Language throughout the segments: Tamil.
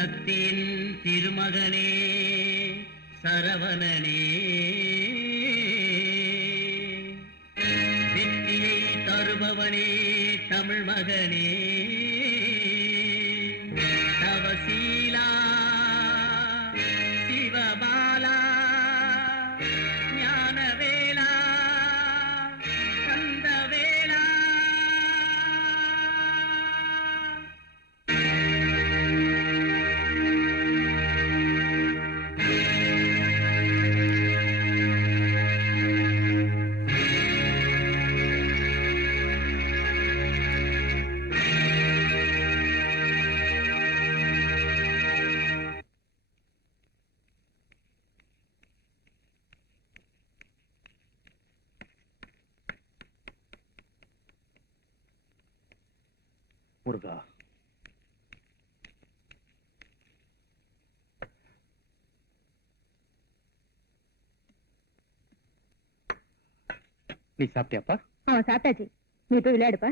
சக்தியின் திருமகனே சரவணனே, வெற்றியை தருபவனே தமிழ் மகனே, தவசீலா சிவபாலா ஞானவேலா கந்தவேலா. முருகா, நீ சாப்பிட்டியாப்பா? சாப்பிட்டாச்சு. நீ போய் விளையாடுப்பா.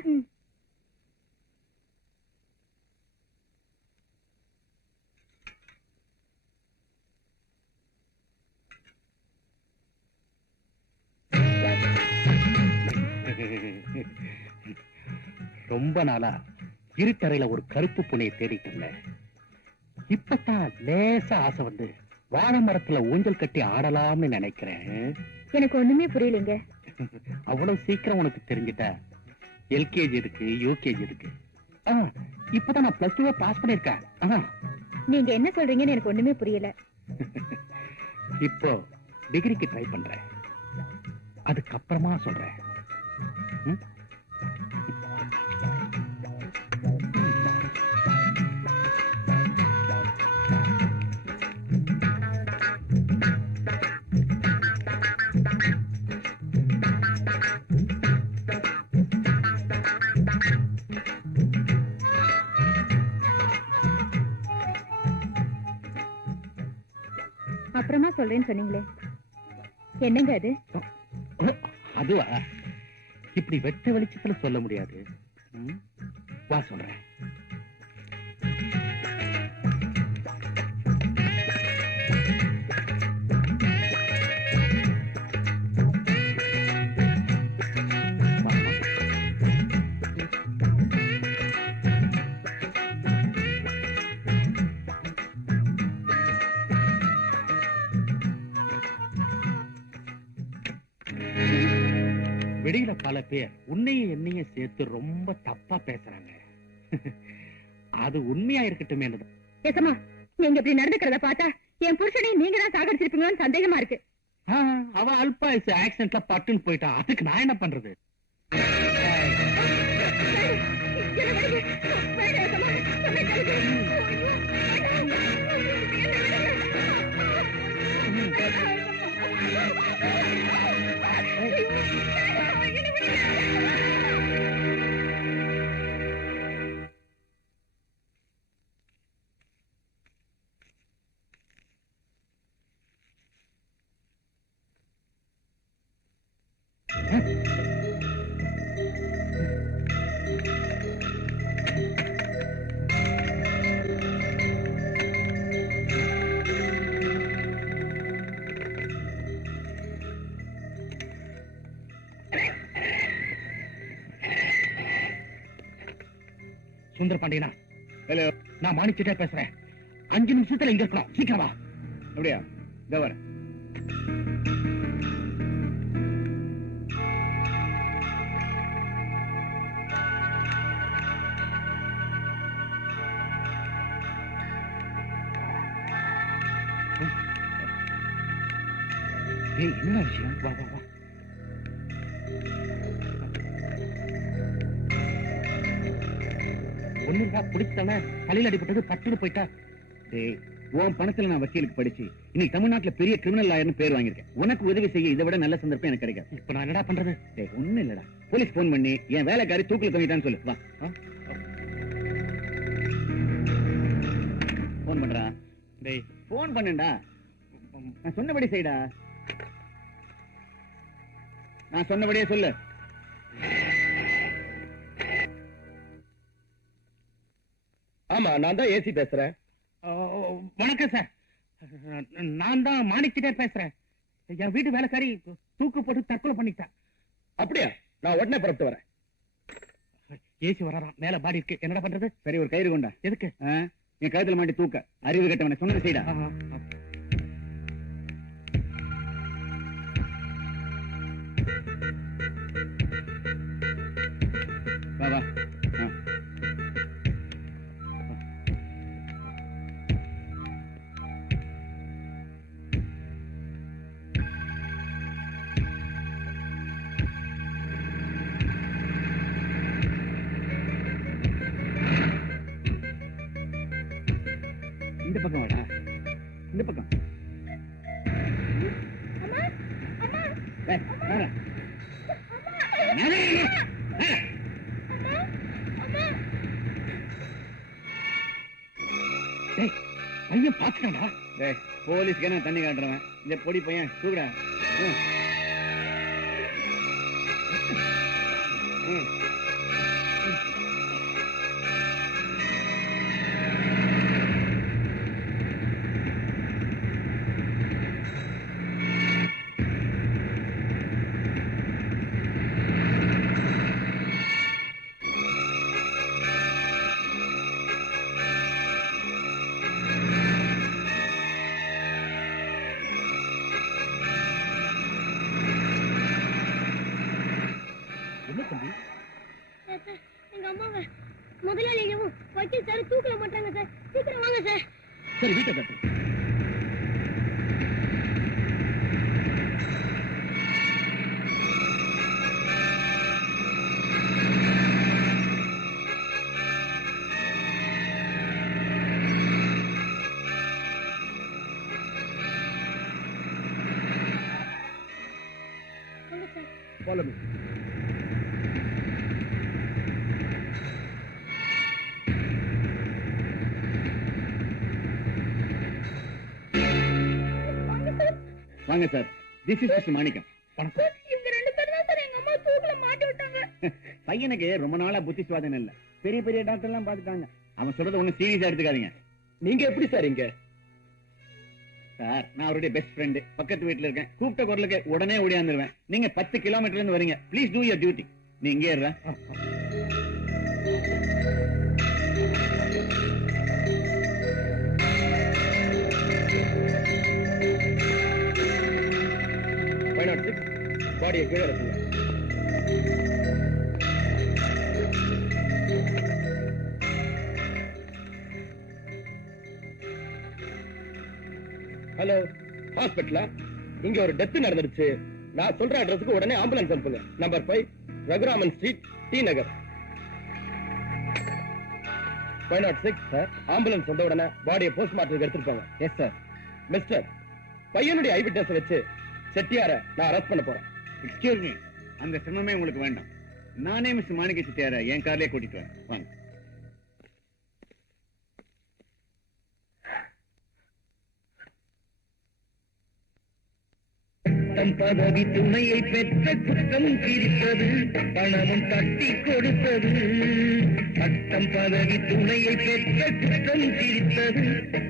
ரொம்ப நாளா இருட்டறையில ஒரு கருப்பு பூனையை தேடிட்டு இருந்தேன். இப்பதான் லேசா ஆசை வந்து வாழை மரத்துல ஊஞ்சல் கட்டி ஆடலாம்னு நினைக்கிறேன். எனக்கு ஒண்ணுமே புரியலைங்க. அவ்வளவு சீக்கிரம் உனக்கு தெரிஞ்சுட்டா? எல்கேஜி இருக்கு, யூகேஜி இருக்கு. இப்பதான் நான் பிளஸ் 2 பாஸ் பண்ணிருக்கேன். நீங்க என்ன சொல்றீங்கன்னு எனக்கு ஒண்ணுமே புரியல. இப்போ டிகிரிக்கு ட்ரை பண்றேன், அதுக்கப்புறமா சொல்றேன். அப்புறமா சொல்றேன்னு சொன்னீங்களே, என்னங்க அது? அதுவா, இப்படி வெட்ட வெளிச்சத்துல சொல்ல முடியாது. வா சொல்றேன். வெளியில பல பேர் உன்னையும் என்னையும் சேர்த்து ரொம்ப தப்பா பேசுறாங்க. அது உண்மையா இருக்கட்டும். ஏசமா, நீங்க இப்படி நடந்துக்கிறத பார்த்தா என் புருஷனை நீங்க தான் சாகடிச்சிருப்பீங்களோன்னு சந்தேகமா இருக்கு. அவ அல்பா ஆக்சிடென்ட்ல பட்டுன்னு போயிட்டான். அதுக்கு நான் என்ன பண்றது? சுந்தர பாண்டியனா, நான் மாணிச்சிட்டே பேசுறேன். 5 நிமிஷத்துல இங்க இருக்கணும். சீக்கிரமா. அப்படியா? இதோ வரேன். என்ன விஷயம்? வா வா வா. ஒண்ணுடா, பிடிச்சானே தலையில அடிபட்டது பட்டுன்னு போயிட்டா. உன் பணத்துல நான் வக்கீலுக்கு படிச்சு இன்னைக்கு தமிழ்நாட்டுல பெரிய கிரிமினல் லாயர்னு பேர் வாங்கியிருக்கேன். உனக்கு உதவி செய்ய இதை விட நல்ல சந்தர்ப்பம் எனக்கு கிடைக்காது. இப்ப நான் என்னடா பண்றது? ஒண்ணு இல்லடா, போலீஸ் போன் பண்ணி என் வேலைக்காரி தூக்கில தொங்கிட்டான்னு சொல்லு. வா, போன் பண்றா. டேய், போன் பண்ணுடா. நான் சொன்னபடி செய்டா. நான் சொன்னபடியே சொல்லு. ஆமா, நான் தான் ஏசி பேசுறேன். வணக்கம் சார். நான் தான் மாணிக்கிட்டே பேசுறேன். என் வீட்டு வேலைக்காரி தூக்கு போட்டு தற்கொலை பண்ணிட்டா. அப்படியா? நான் உடனே புறப்பட்டு வரேன். ஏசி வரான், மேல பாடி இருக்கு, என்னடா பண்றது? சரி, ஒரு கயிறு கொண்டா. எதுக்கு? என் கழுத்துல மாட்டி தூக்க. அறிவு கட்டவனை சொன்னது செய்டா. வா வா. இந்த பக்கம் வாடா. இந்த பக்கம். ஏய், வாடா. பையன் பாத்துட்டாடா. போலீஸ்க்கு நான் தண்ணி காட்டுறவன். இந்த பொடி பையன் தூக்குடா. எங்க அம்மாவை முதலாளியும் வக்கீல் சார் தூக்கல மாட்டாங்க சார். சீக்கிரம் வாங்க சார். சரி, வீட்டை கட்டு. வாங்க சார். Follow me. வாங்க சார். திஸ் இஸ் மிஸ்டர் மாணிக்கம். வணக்கம். இவங்க ரெண்டு பேரும் தான் சார் எங்க அம்மா தூக்கல மாட்டி விட்டாங்க. பையனுக்கு ரொம்ப நாளா புத்தி சுவாதம் இல்ல. பெரிய பெரிய டாக்டர் எல்லாம் பாத்துட்டாங்க. அவன் சொல்றது ஒண்ணு சீரியஸா எடுத்துக்காதீங்க. நீங்க எப்படி சார் இங்க? சார், நான் அவருடைய பெஸ்ட் ஃப்ரெண்ட். பக்கத்து வீட்டுல இருக்கேன். கூப்பிட்ட குரலுக்கு உடனே ஓடியாந்துருவேன். நீங்க 10 கிலோமீட்டர்ல இருந்து வரீங்க. Please do your duty. நீ இங்கே இருற. பாடியை கீழே இருக்குங்க. ஹலோ, ஹாஸ்பிட்டலா? இங்க ஒரு டெத் நடந்துருச்சு. நான் சொல்ற அட்ரஸுக்கு உடனே ஆம்புலன்ஸ் அனுப்புங்க. நம்பர் 5 ரகுராமன் ஸ்ட்ரீட், டி நகர். 506 சார். ஆம்புலன்ஸ் வந்த உடனே பாடியை போஸ்ட்மார்ட்டத்துக்கு எடுத்துட்டு போங்க. Yes sir. மிஸ்டர், பையனுடைய ஐ விட்னஸ் வச்சு செட்டியார நான் அரெஸ்ட் பண்ண போறேன். எக்ஸ்கியூஸ் மீ, அந்த சிரமமே உங்களுக்கு வேண்டாம். நானே மிஸ்டர் மாணிக்க செட்டியார என் கார்லயே கூட்டிட்டு வரேன். வாங்க. தன் பதவி துணையை பெற்ற குற்றம் தீர்த்தது, பணமும் தட்டி கொடுத்தது. பட்டம் பதவி துணையை பெற்ற குற்றம் தீர்த்தது,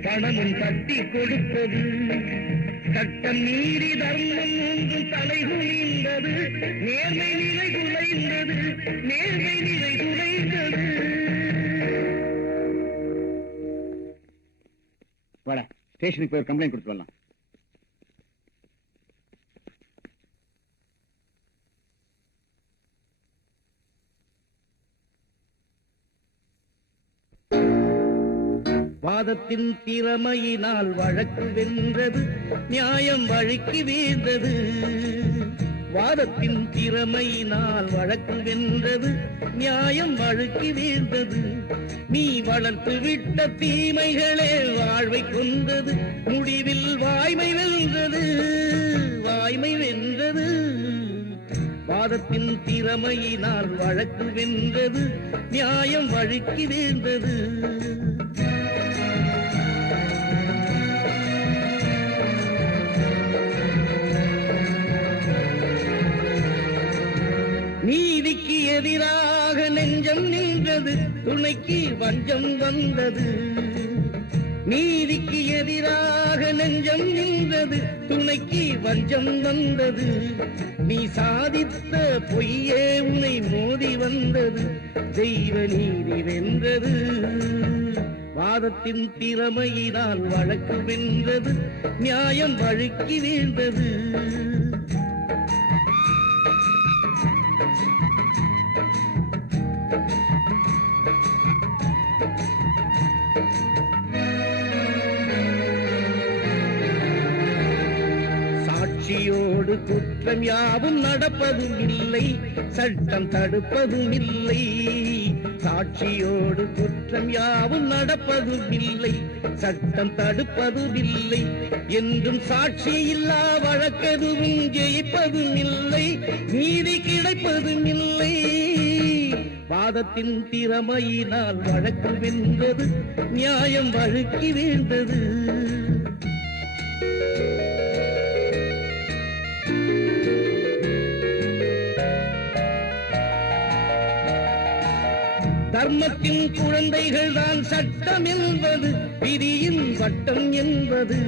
பணமும் தட்டி கொடுத்தது. சட்டம் மீறி தர்மம் ஒன்றும் தலை குனிந்தது, நேர்மை நிலை குலைந்தது, நேர்மை நிலை குலைந்தது. வாடா, ஸ்டேஷனுக்கு போய் ஒரு கம்ப்ளைண்ட் கொடுத்து வரலாம். வாதத்தின் திறமையினால் வழக்கு வென்றது, நியாயம் வழுக்கி வீழ்ந்தது. வாதத்தின் திறமையினால் வழக்கு வென்றது, நியாயம் வழுக்கி வீழ்ந்தது. நீ வளர்த்து விட்ட தீமைகளே வாழ்வை கொண்டது, முடிவில் வாய்மை வென்றது, வாய்மை வென்றது. வாதத்தின் திறமையினால் வழக்கு வென்றது, நியாயம் வழுக்கி வீழ்ந்தது. நீதிக்கு எதிராக நெஞ்சம் நின்றது, துணைக்கு வஞ்சம் வந்தது. நீதிக்கு எதிராக நெஞ்சம் நின்றது, துணைக்கு வஞ்சம் வந்தது. நீ சாதித்த பொய்யே உனை மோதி வந்தது, தெய்வ நீதி வென்றது. வாதத்தின் திறமையினால் வழக்கு வென்றது, நியாயம் வழுக்கி வீழ்ந்தது. சாட்சியோடு குற்றம் யாவும் நடப்பதும் இல்லை, சட்டம் தடுப்பதும் இல்லை. சாட்சியோடு குற்றம் யாவும் நடப்பதும் இல்லை, சட்டம் தடுப்பதும் இல்லை. என்றும் சாட்சி இல்லா வழக்கெதுவும் ஜெயிப்பதும் இல்லை, நீதி கிடைப்பதும் இல்லை. வாதத்தின் திறமையினால் வழக்கு வென்றது, நியாயம் வழுக்கி வீழ்ந்தது. தர்மத்தின் குழந்தைகள் தான் சட்டம் என்பது, விதியின் வட்டம் என்பது.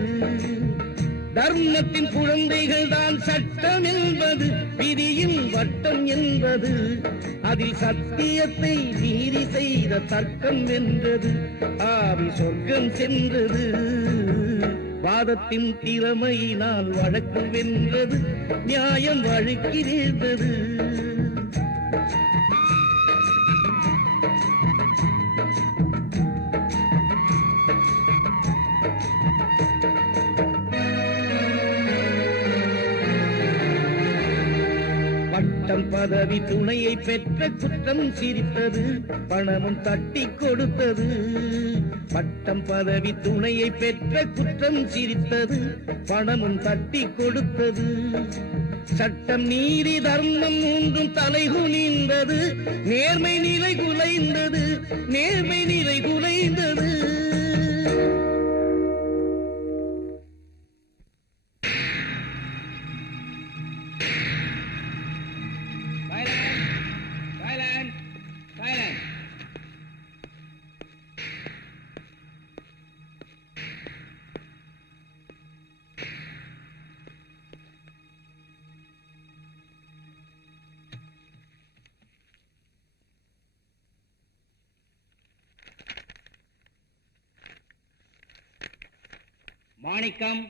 தர்மத்தின் குழந்தைகள் தான் சட்டம் என்பது, விதியின் வட்டம் என்பது. அதில் சத்தியத்தை மீறி செய்த தர்க்கம் வென்றது, ஆவி சொர்க்கம் சென்றது. வாதத்தின் திறமையினால் வழக்கு வென்றது, நியாயம் வழுக்கி வீழ்ந்தது. பட்டம் பதவி துணையை பெற்ற குற்றம் சிரித்தது, பணமும் தட்டி கொடுத்தது. பட்டம் பதவி துணையை பெற்ற குற்றம் சிரித்தது, பணமும் தட்டி கொடுத்தது. சட்டம் நீதி தர்மம் மூன்றும் தலைகுனிந்தது, நேர்மை நிலை குலைந்தது, நேர்மை நிலை குலைந்தது. மாணிக்கம்,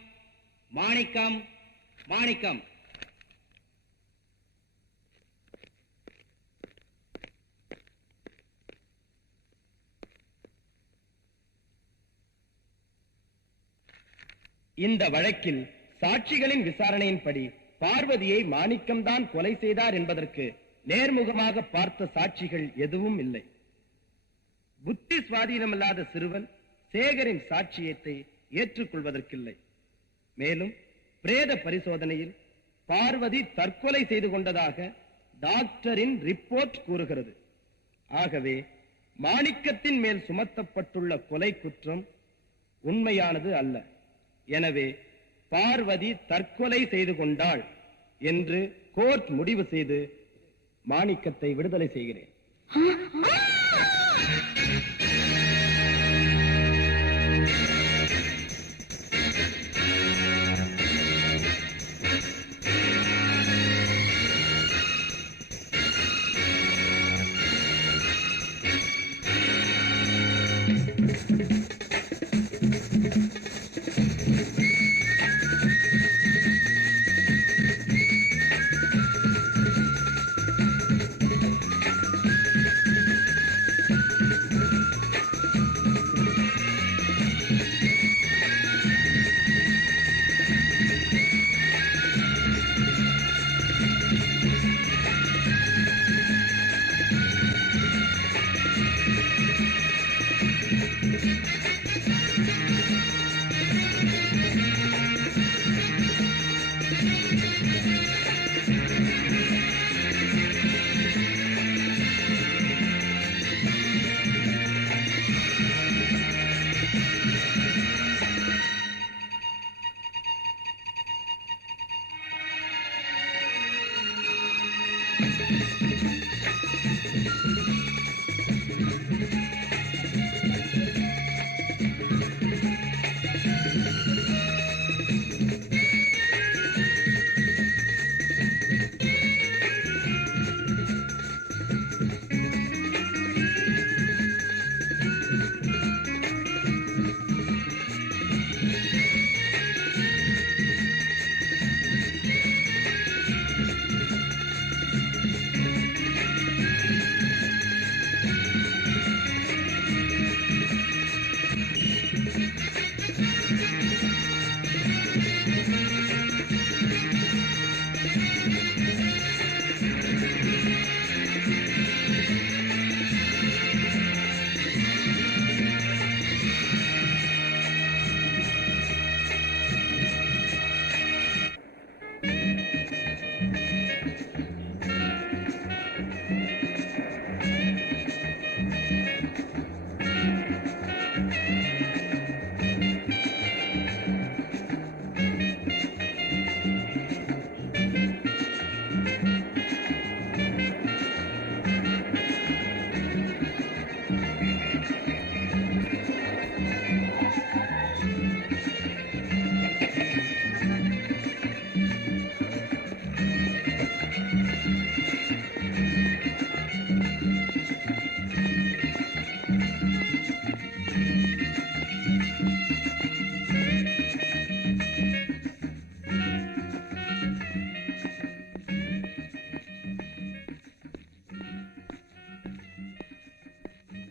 மாணிக்கம், மாணிக்கம். இந்த வழக்கில் சாட்சிகளின் விசாரணையின்படி பார்வதியை மாணிக்கம்தான் கொலை செய்தார் என்பதற்கு நேர்முகமாக பார்த்த சாட்சிகள் எதுவும் இல்லை. புத்தி சுவாதீனமில்லாத சிறுவன் சேகரின் சாட்சியத்தை ஏற்றுக்கொள்வதற்கில்லை. மேலும் பிரேத பரிசோதனையில் பார்வதி தற்கொலை செய்து கொண்டதாக டாக்டரின் ரிப்போர்ட் கூறுகிறது. ஆகவே மாணிக்கத்தின் மேல் சுமத்தப்பட்டுள்ள கொலை குற்றம் உண்மையானது அல்ல. எனவே பார்வதி தற்கொலை செய்து கொண்டாள் என்று கோர்ட் முடிவு செய்து மாணிக்கத்தை விடுதலை செய்கிறேன்.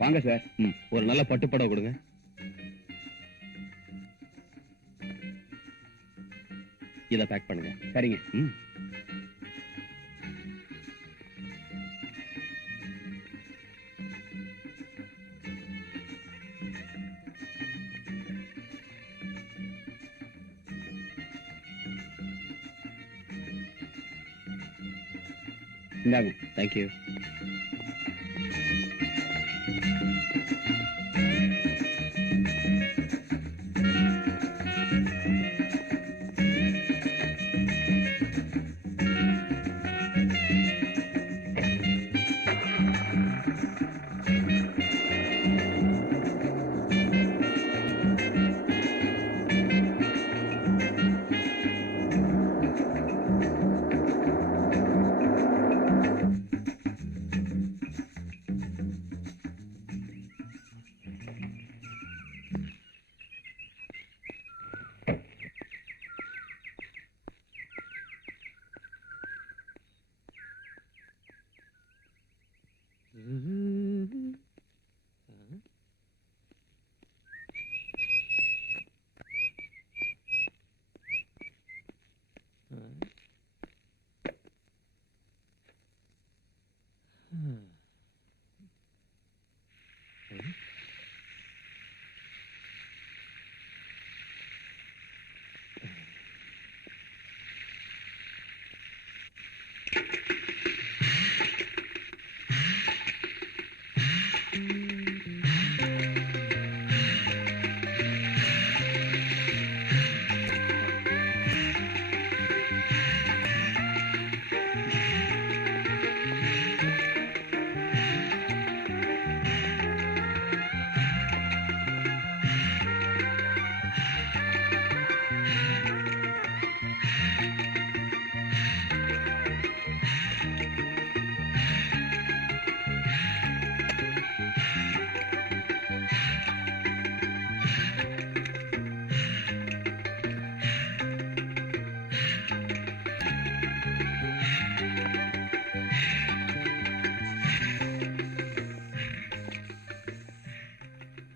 வாங்க சார். ஒரு நல்ல பட்டுப்படம் கொடுங்க. இத பேக் பண்ணுங்க. சரிங்க. இந்தாங்க. தேங்க்யூ.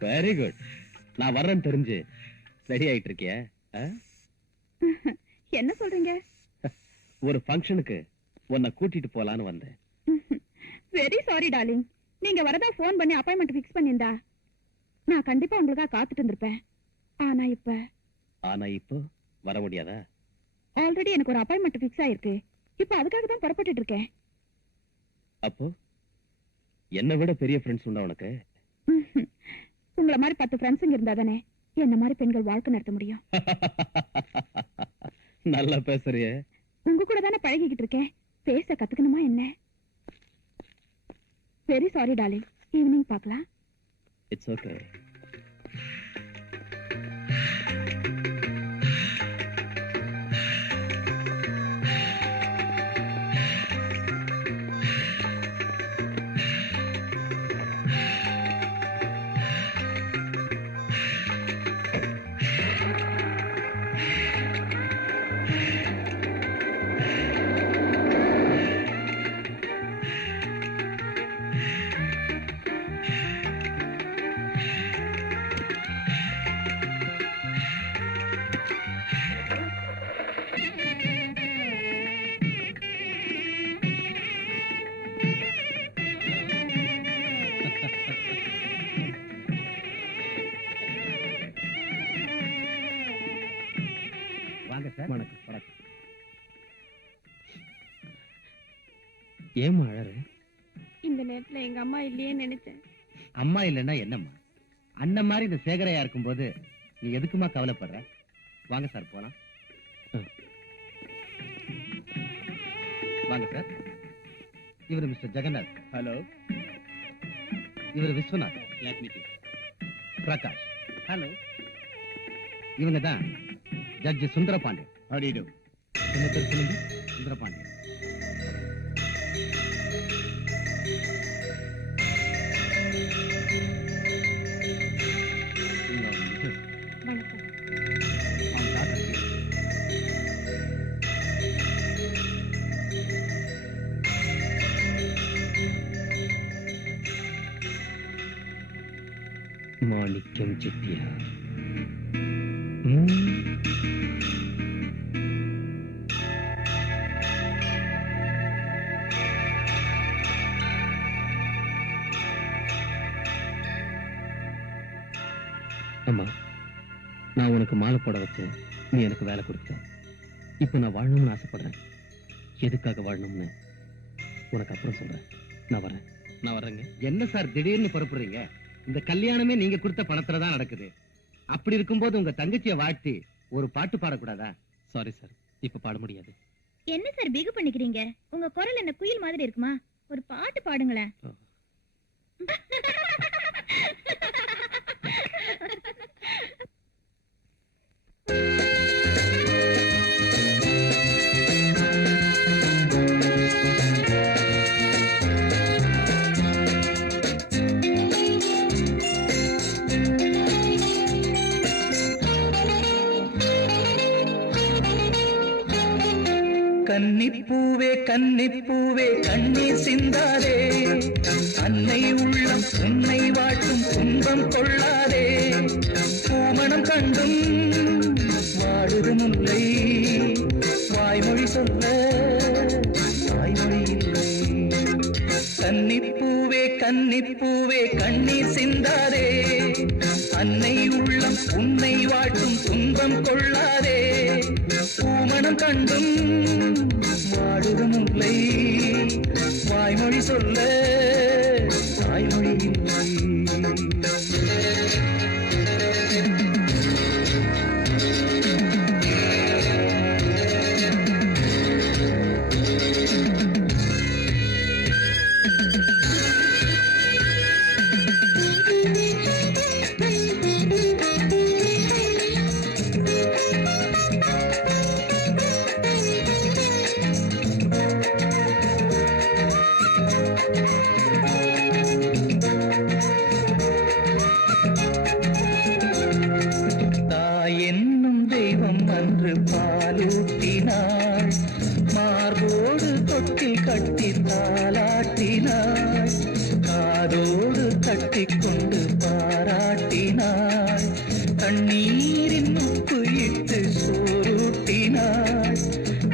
Very good. நான் வர்றேன்னு தெரிஞ்சு ரெடி ஆயிட்டு இருக்கிய? என்ன சொல்றீங்க? ஒரு ஃபங்க்ஷனுக்கு உன்னை கூட்டிட்டு போலான்னு வந்தேன். Very sorry darling. நீங்க வரதா போன் பண்ணி அப்பாயின்மெண்ட் ஃபிக்ஸ் பண்ணிருந்தா நான் கண்டிப்பா உங்களுக்காக காத்துட்டு இருந்திருப்பேன். ஆனா இப்போ வர முடியாதா? ஆல்ரெடி எனக்கு ஒரு அப்பாயின்மெண்ட் ஃபிக்ஸ் ஆயிருக்கு. இப்போ அதுக்காக தான் புறப்பட்டுட்டு இருக்கேன். அப்போ என்னை விட பெரிய ஃப்ரெண்ட்ஸ் உண்டா உனக்கு? உங்களை மாதிரி 10 ஃப்ரெண்ட்ஸுங்க இருந்தா தானே என்ன மாதிரி பெண்கள் வாழ்க்கை நடத்த முடியும். நல்லா பேசுறிய. உங்க கூட தானே பழகிக்கிட்டு இருக்கேன். பேச கத்துக்கணுமா என்ன? Very sorry darling. ஈவினிங் பார்க்கலாம். It's okay. ஏமா அழற? இந்த நேரத்துல எங்க அம்மா இல்லையே நினைச்சேன். அம்மா இல்லைன்னா என்னம்மா? அண்ணன் மாதிரி இந்த சேகரையா இருக்கும்போது நீ எதுக்குமா கவலைப்படுற? வாங்க சார் போலாம். வாங்க சார். இவர் மிஸ்டர் ஜெகநாத். ஹலோ. இவர் விஸ்வநாத். பிரகாஷ். ஹலோ. இவங்க தான் ஜட்ஜ் சுந்தரபாண்டியன். ஹடிடு. என்ன பேர் சொல்லுங்க? சுந்தரபாண்டியன். மாணிக்கம் செட்டியா. அம்மா, நான் உனக்கு மாலை போட வச்சேன், நீ எனக்கு வேலை கொடுத்த. இப்ப நான் வாழணும்னு ஆசைப்படுறேன். எதுக்காக வாழணும்னு உனக்கு அப்புறம் சொல்றேன். நான் வரேங்க. என்ன சார் திடீர்னு புறப்படுறீங்க? இந்த கல்யாணமே நீங்க கொடுத்த பணத்துல தான் நடக்குது. அப்படி இருக்கும்போது உங்க தங்கச்சியை வாழ்த்தி ஒரு பாட்டு பாடக்கூடாதா? சாரி சார், இப்ப பாட முடியாது. என்ன சார் பிகு பண்ணிக்கிறீங்க? உங்க குரல் என்ன குயில் மாதிரி இருக்குமா? ஒரு பாட்டு பாடுங்களேன். கன்னிப்பூவே கன்னிப்பூவே கண்ணீர் சிந்தாதே, அன்னை உள்ளம் உன்னை வாட்டும் துன்பம் கொள்ளாதே. பூமணம் கண்டும் வாடுது முல்லை, வாய்மொழி சொல்ல வாய்மொழி இல்லை. கன்னிப்பூவே கன்னிப்பூவே கண்ணீர் சிந்தாதே, அன்னை உள்ளம் உன்னை வாட்டும் துன்பம் கொள்ளாதே. பூமணம் கண்டும் வாடுது முல்லை, வாய்மொழி சொல்ல வாய்மொழி இல்லை. பாலூட்டினாள், மார்போடு தொட்டில் கட்டி தாலாட்டினாள், காதோடு கட்டிக்கொண்டு பாராட்டினாள், கண்ணீரின் உப்பு இட்டு சோறுட்டினாள்.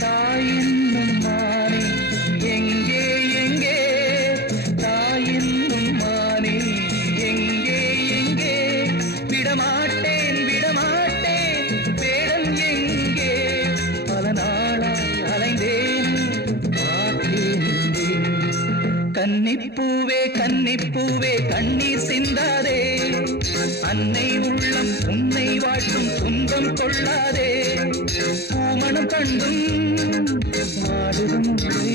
தாயின்னும் மானே எங்கே எங்கே, தாயின்னும் மானே எங்கே எங்கே, விடமாட்டேன் விடமாட்டேன் வேடம் எங்கே, பல நாளாய் அலைந்தேன் பார்த்தேன். கன்னிப்பூவே கன்னிப்பூவே கண்ணீர் சிந்தாதே, அன்னை உள்ளம் உன்னை வாட்டும் துன்பம் கொள்ளாதே. பூமணம் கண்டும் வாடுதும் முல்லை,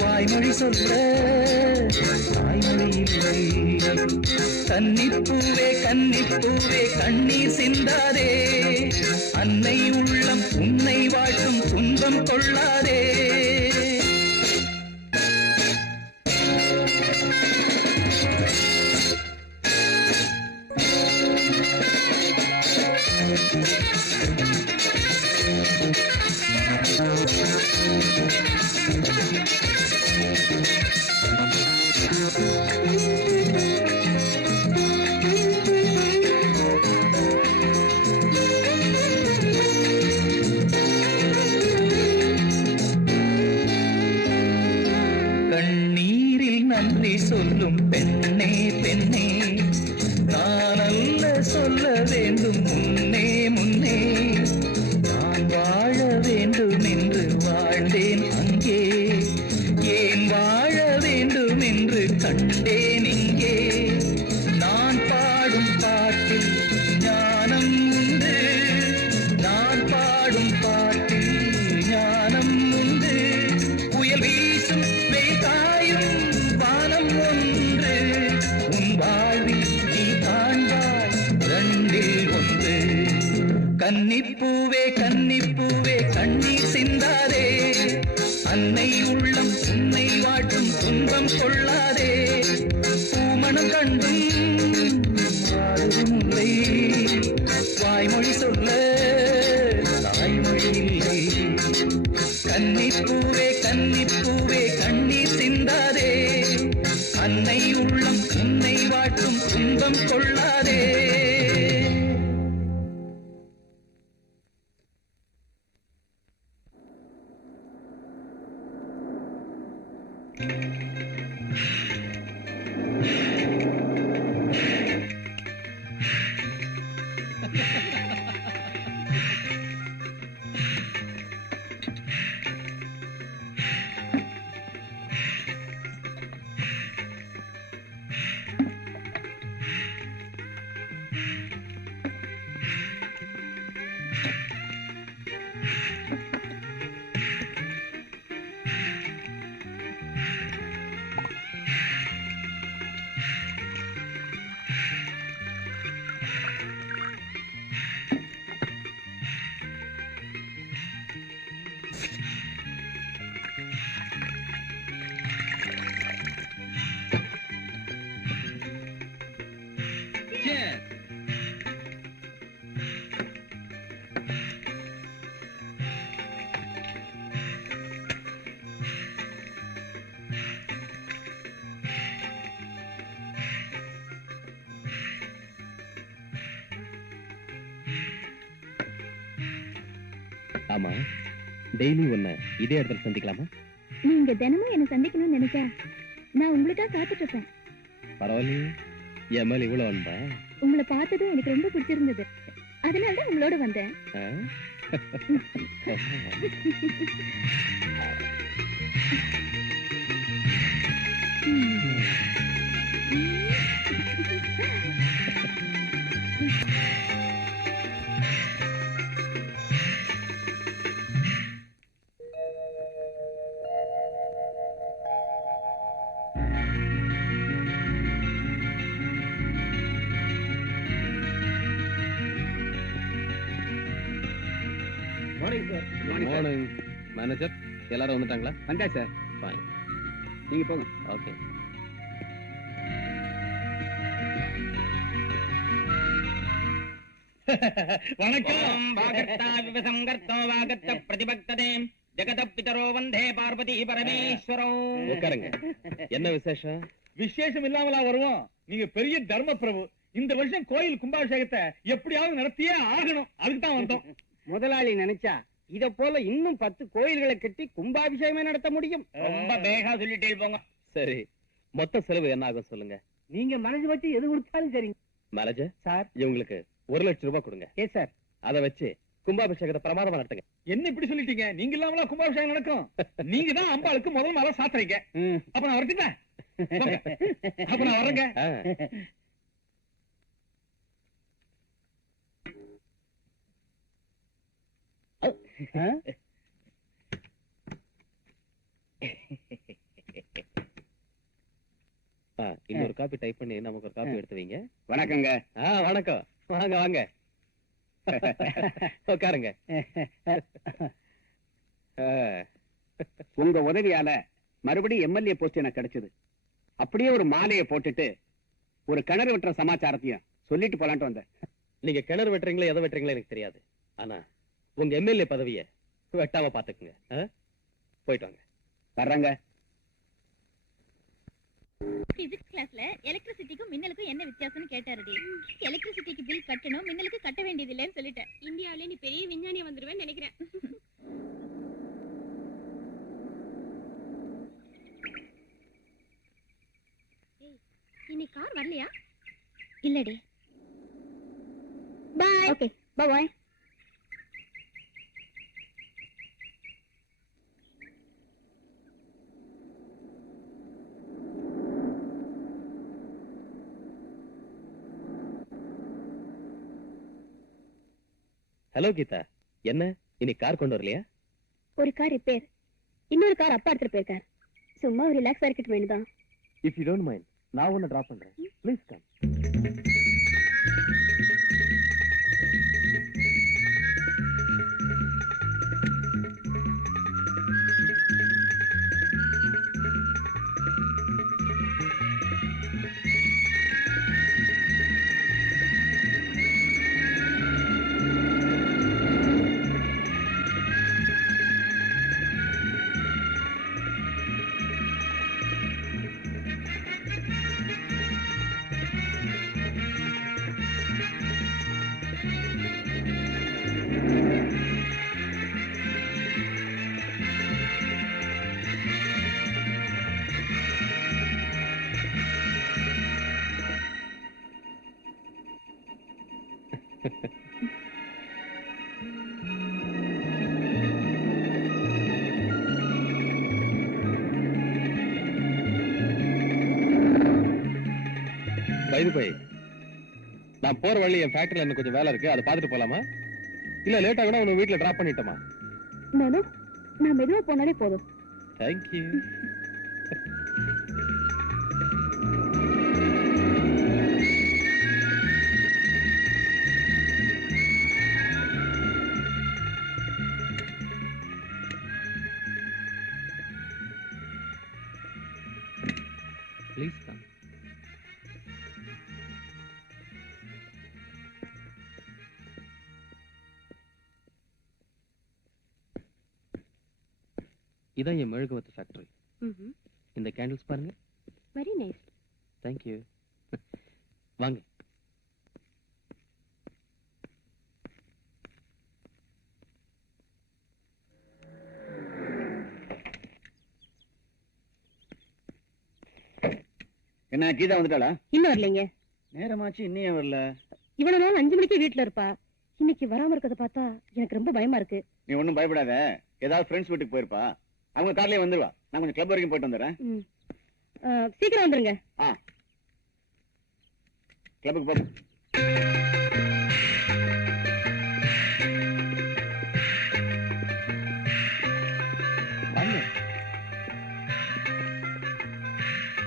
வாய்மொழி சொல்ல வாய்மொழி இல்லை. கன்னிப்பூவே கன்னிப்பூவே கண்ணீர் சிந்தாதே, அன்னை உள்ளம் உன்னை வாட்டும் துன்பம் கொள்ளாதே. கண்ணீரில் நன்றி சொல்லும் பெண்ணே பெண்ணே, நான் அல்ல சொல்ல வேண்டும் முன்னே முன்னே. நான் வாழ வேண்டும் என்று வாழ்ந்தேன் அங்கே, ஏன் வாழ வேண்டும் என்று கண்டேன் இங்கே. நான் பாடும் பாட்டில் ஞானம் உண்டு, நான் பாடும் பாட்டில் ஞானம் உண்டு. புயல் வீசும் வெய்தாயும் வானம் ஒன்று, உன் வாழ்வில் நீ காண்பாய் ரெண்டில் ஒன்று. கன்னிப்பூவே கன்னிப்பூவே கண்ணீர் சிந்தாதே, அன்னை உள்ளம் உன்னை வாட்டும் துன்பம் கொள்ளாதே. பூமணம் கண்டும் வாடுதும் முல்லை, வாய்மொழி சொல்ல தாய்மொழி இல்லை. கன்னிப்பூவே கன்னிப்பூவே கண்ணீர் சிந்தாதே, அன்னை உள்ளம் உன்னை வாட்டும் காட்டும் துன்பம் கொள்ளாதே. ஆமா, டெய்லி உன்னை இதே இடத்துல சந்திக்கலாமா? நீங்க தினமும் என்ன சந்திக்கணும்னு நினைச்சா நான் உங்களுக்கா காத்துட்டு இருப்பேன். பரவாயில்லையே, என் மேல இவ்வளவு வந்தா. உங்களை பார்த்ததும் எனக்கு ரொம்ப பிடிச்சிருந்தது, அதனாலதான் உங்களோட வந்தேன். மார்னிங் மேனேஜர், எல்லாரும் வந்துட்டாங்களா? வந்தா சார். ஃபைன், நீங்க போங்க. ஓகே. வணக்கம். பிரதிபக்ததே ஜெகத பிதரோ வந்தே பார்வதி பரமேஸ்வரோ. உட்காருங்க. என்ன விசேஷம்? விசேஷம் இல்லாமலா வருவோம்? நீங்க பெரிய தர்ம பிரபு. இந்த வருஷம் கோயில் கும்பாபிஷேகத்தை எப்படியாவது நடத்தியே ஆகணும். அதுக்கு தான் வந்தோம். முதலாளி நினைச்சா இத போல இன்னும் 10 கோயில்களை கட்டி கும்பாபிஷேகமே நடத்த முடியும். ரொம்ப வேகா சொல்லிட்டே போங்க. சரி, மொத்த செலவு என்ன ஆகும் சொல்லுங்க. நீங்க மனசு வச்சு எது கொடுத்தாலும் சரிங்க. Manager sir. இவங்களுக்கு 1 லட்சம் ரூபாய் கொடுங்க. Yes sir. அதை வச்சு கும்பாபிஷேகத்தை பிரமாதமா நடத்துங்க. என்ன இப்படி சொல்லிட்டீங்க? நீங்க இல்லாமலா கும்பாபிஷேகம் நடக்கும்? நீங்க தான் அம்பாளுக்கு முதல் மாலை சாத்துறீங்க. அப்ப நான் வரட்டுங்க. அப்ப நான் வரேங்க. இன்னொரு காப்பி டைப் பண்ணி நமக்கு ஒரு காப்பி எடுத்து வைங்க. வணக்கங்க. வணக்கம். வாங்க வாங்க, உட்காருங்க. உங்க உதவியால மறுபடியும் எம்எல்ஏ போஸ்ட் எனக்கு கிடைச்சது. அப்படியே ஒரு மாலையை போட்டுட்டு ஒரு கிணறு வெட்டுற சமாச்சாரத்தையும் சொல்லிட்டு போலான்ட்டு வந்தேன். நீங்க கிணறு வெட்டுறீங்களா எதை வெட்டுறீங்களா எனக்கு தெரியாது. ஆனா உங்க எம்எல்ஏ பதவியை வெட்டாம பாத்துக்குங்க. போயிட்டு வாங்க. வர்றேங்க. பிசிக்ஸ் கிளாஸ்ல எலக்ட்ரிசிட்டிக்கும் மின்னலுக்கும் என்ன வித்தியாசம்னு கேட்டாருடி. எலக்ட்ரிசிட்டிக்கு பில் கட்டணும், மின்னலுக்கு கட்ட வேண்டியது இல்லைன்னு சொல்லிட்டேன். இந்தியாவிலே நீ பெரிய விஞ்ஞானி வந்துருவேன்னு நினைக்கிறேன். இன்னைக்கு கார் வரலையா? இல்லடி. பாய். ஓகே, பாய். ஹலோ கீதா, என்ன இன்னைக்கு கார் கொண்டு வரலையா? ஒரு கார் ரிப்பேர், இன்னொரு கார் அப்பா எடுத்துட்டு போயிருக்கார். சும்மா ஒரு ரிலாக்ஸ் இருக்கட்டும் வேணுதான். இஃப் யூ டோன்ட் மைண்ட், நான் உன்னை டிராப் பண்றேன். Please come. வயது போய் நான் போற வழி என் ஃபேக்டரியில எனக்கு கொஞ்சம் வேலை இருக்கு, அதை பார்த்துட்டு போலாமா? இல்ல லேட்டா கூட உன்னை வீட்டுல டிராப் பண்ணிட்டோமா? நான் மெதுவா போனாலே போதும். தேங்க்யூ. Please come. இதான் என் மெழுகுவத்து ஃபேக்டரி. இந்த கேண்டில்ஸ் பாருங்க. Very nice. தேங்க்யூ. வாங்க. என்ன கீதா வந்துட்டாளா? இன்னும் வரலைங்க. நேரமாச்சு இன்னும் வரல. இவ்வளவு நாள் 5 மணிக்கு வீட்டுல இருப்பா. இன்னைக்கு வராம இருக்கத பார்த்தா எனக்கு ரொம்ப பயமா இருக்கு. நீ ஒண்ணும் பயப்படாத. ஏதாவது ஃப்ரெண்ட்ஸ் வீட்டுக்கு போயிருப்பா. அவங்க கார்லயே வந்துருவா. நான் கொஞ்சம் கிளப் வரைக்கும் போயிட்டு வந்துடுறேன். சீக்கிரம் வந்துருங்க. கிளப்புக்கு போ.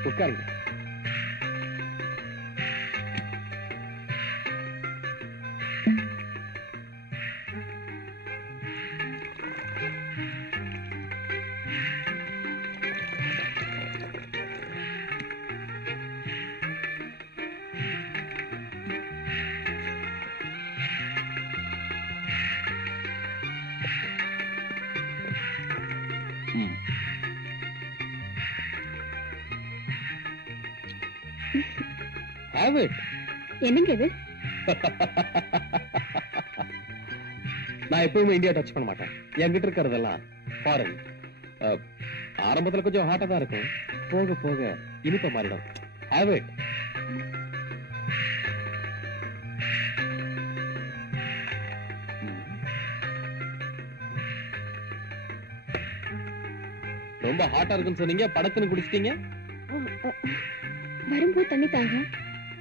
உட்காருங்க. Have it. என்னங்க இது? நான் எப்பவுமே இந்தியா டச் பண்ண மாட்டேன். என்கிட்ட இருக்கிறதெல்லாம் ஃபாரின். ஆரம்பத்துல கொஞ்சம் ஹாட்டா தான் இருக்கும், போக போக இனிப்ப மாறிடும். Have it. ரொம்ப ஹாட்டா இருக்குன்னு சொன்னீங்க, படக்குன்னு குடிச்சிட்டீங்க. வரும்போது தண்ணி தாங்க.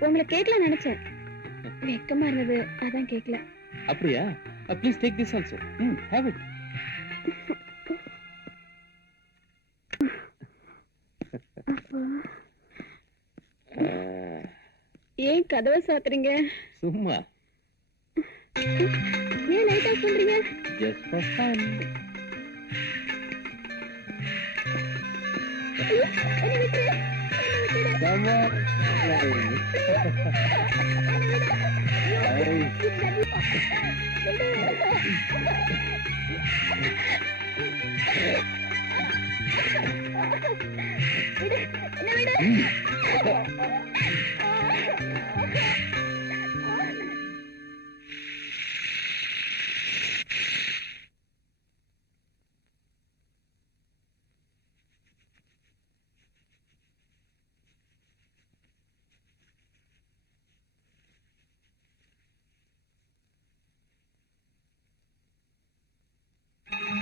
உங்களை கேட்கலாம் நினைச்சேன், வெக்கமா இருந்தது, அதான் கேட்கல. அப்படியா? Please take this also. Have it. ஏன் கதவை சாத்துறீங்க? சும்மா. ஏன் லைட் ஆஃப் பண்றீங்க? Just for fun. என்ன விட்டுரு. Come on.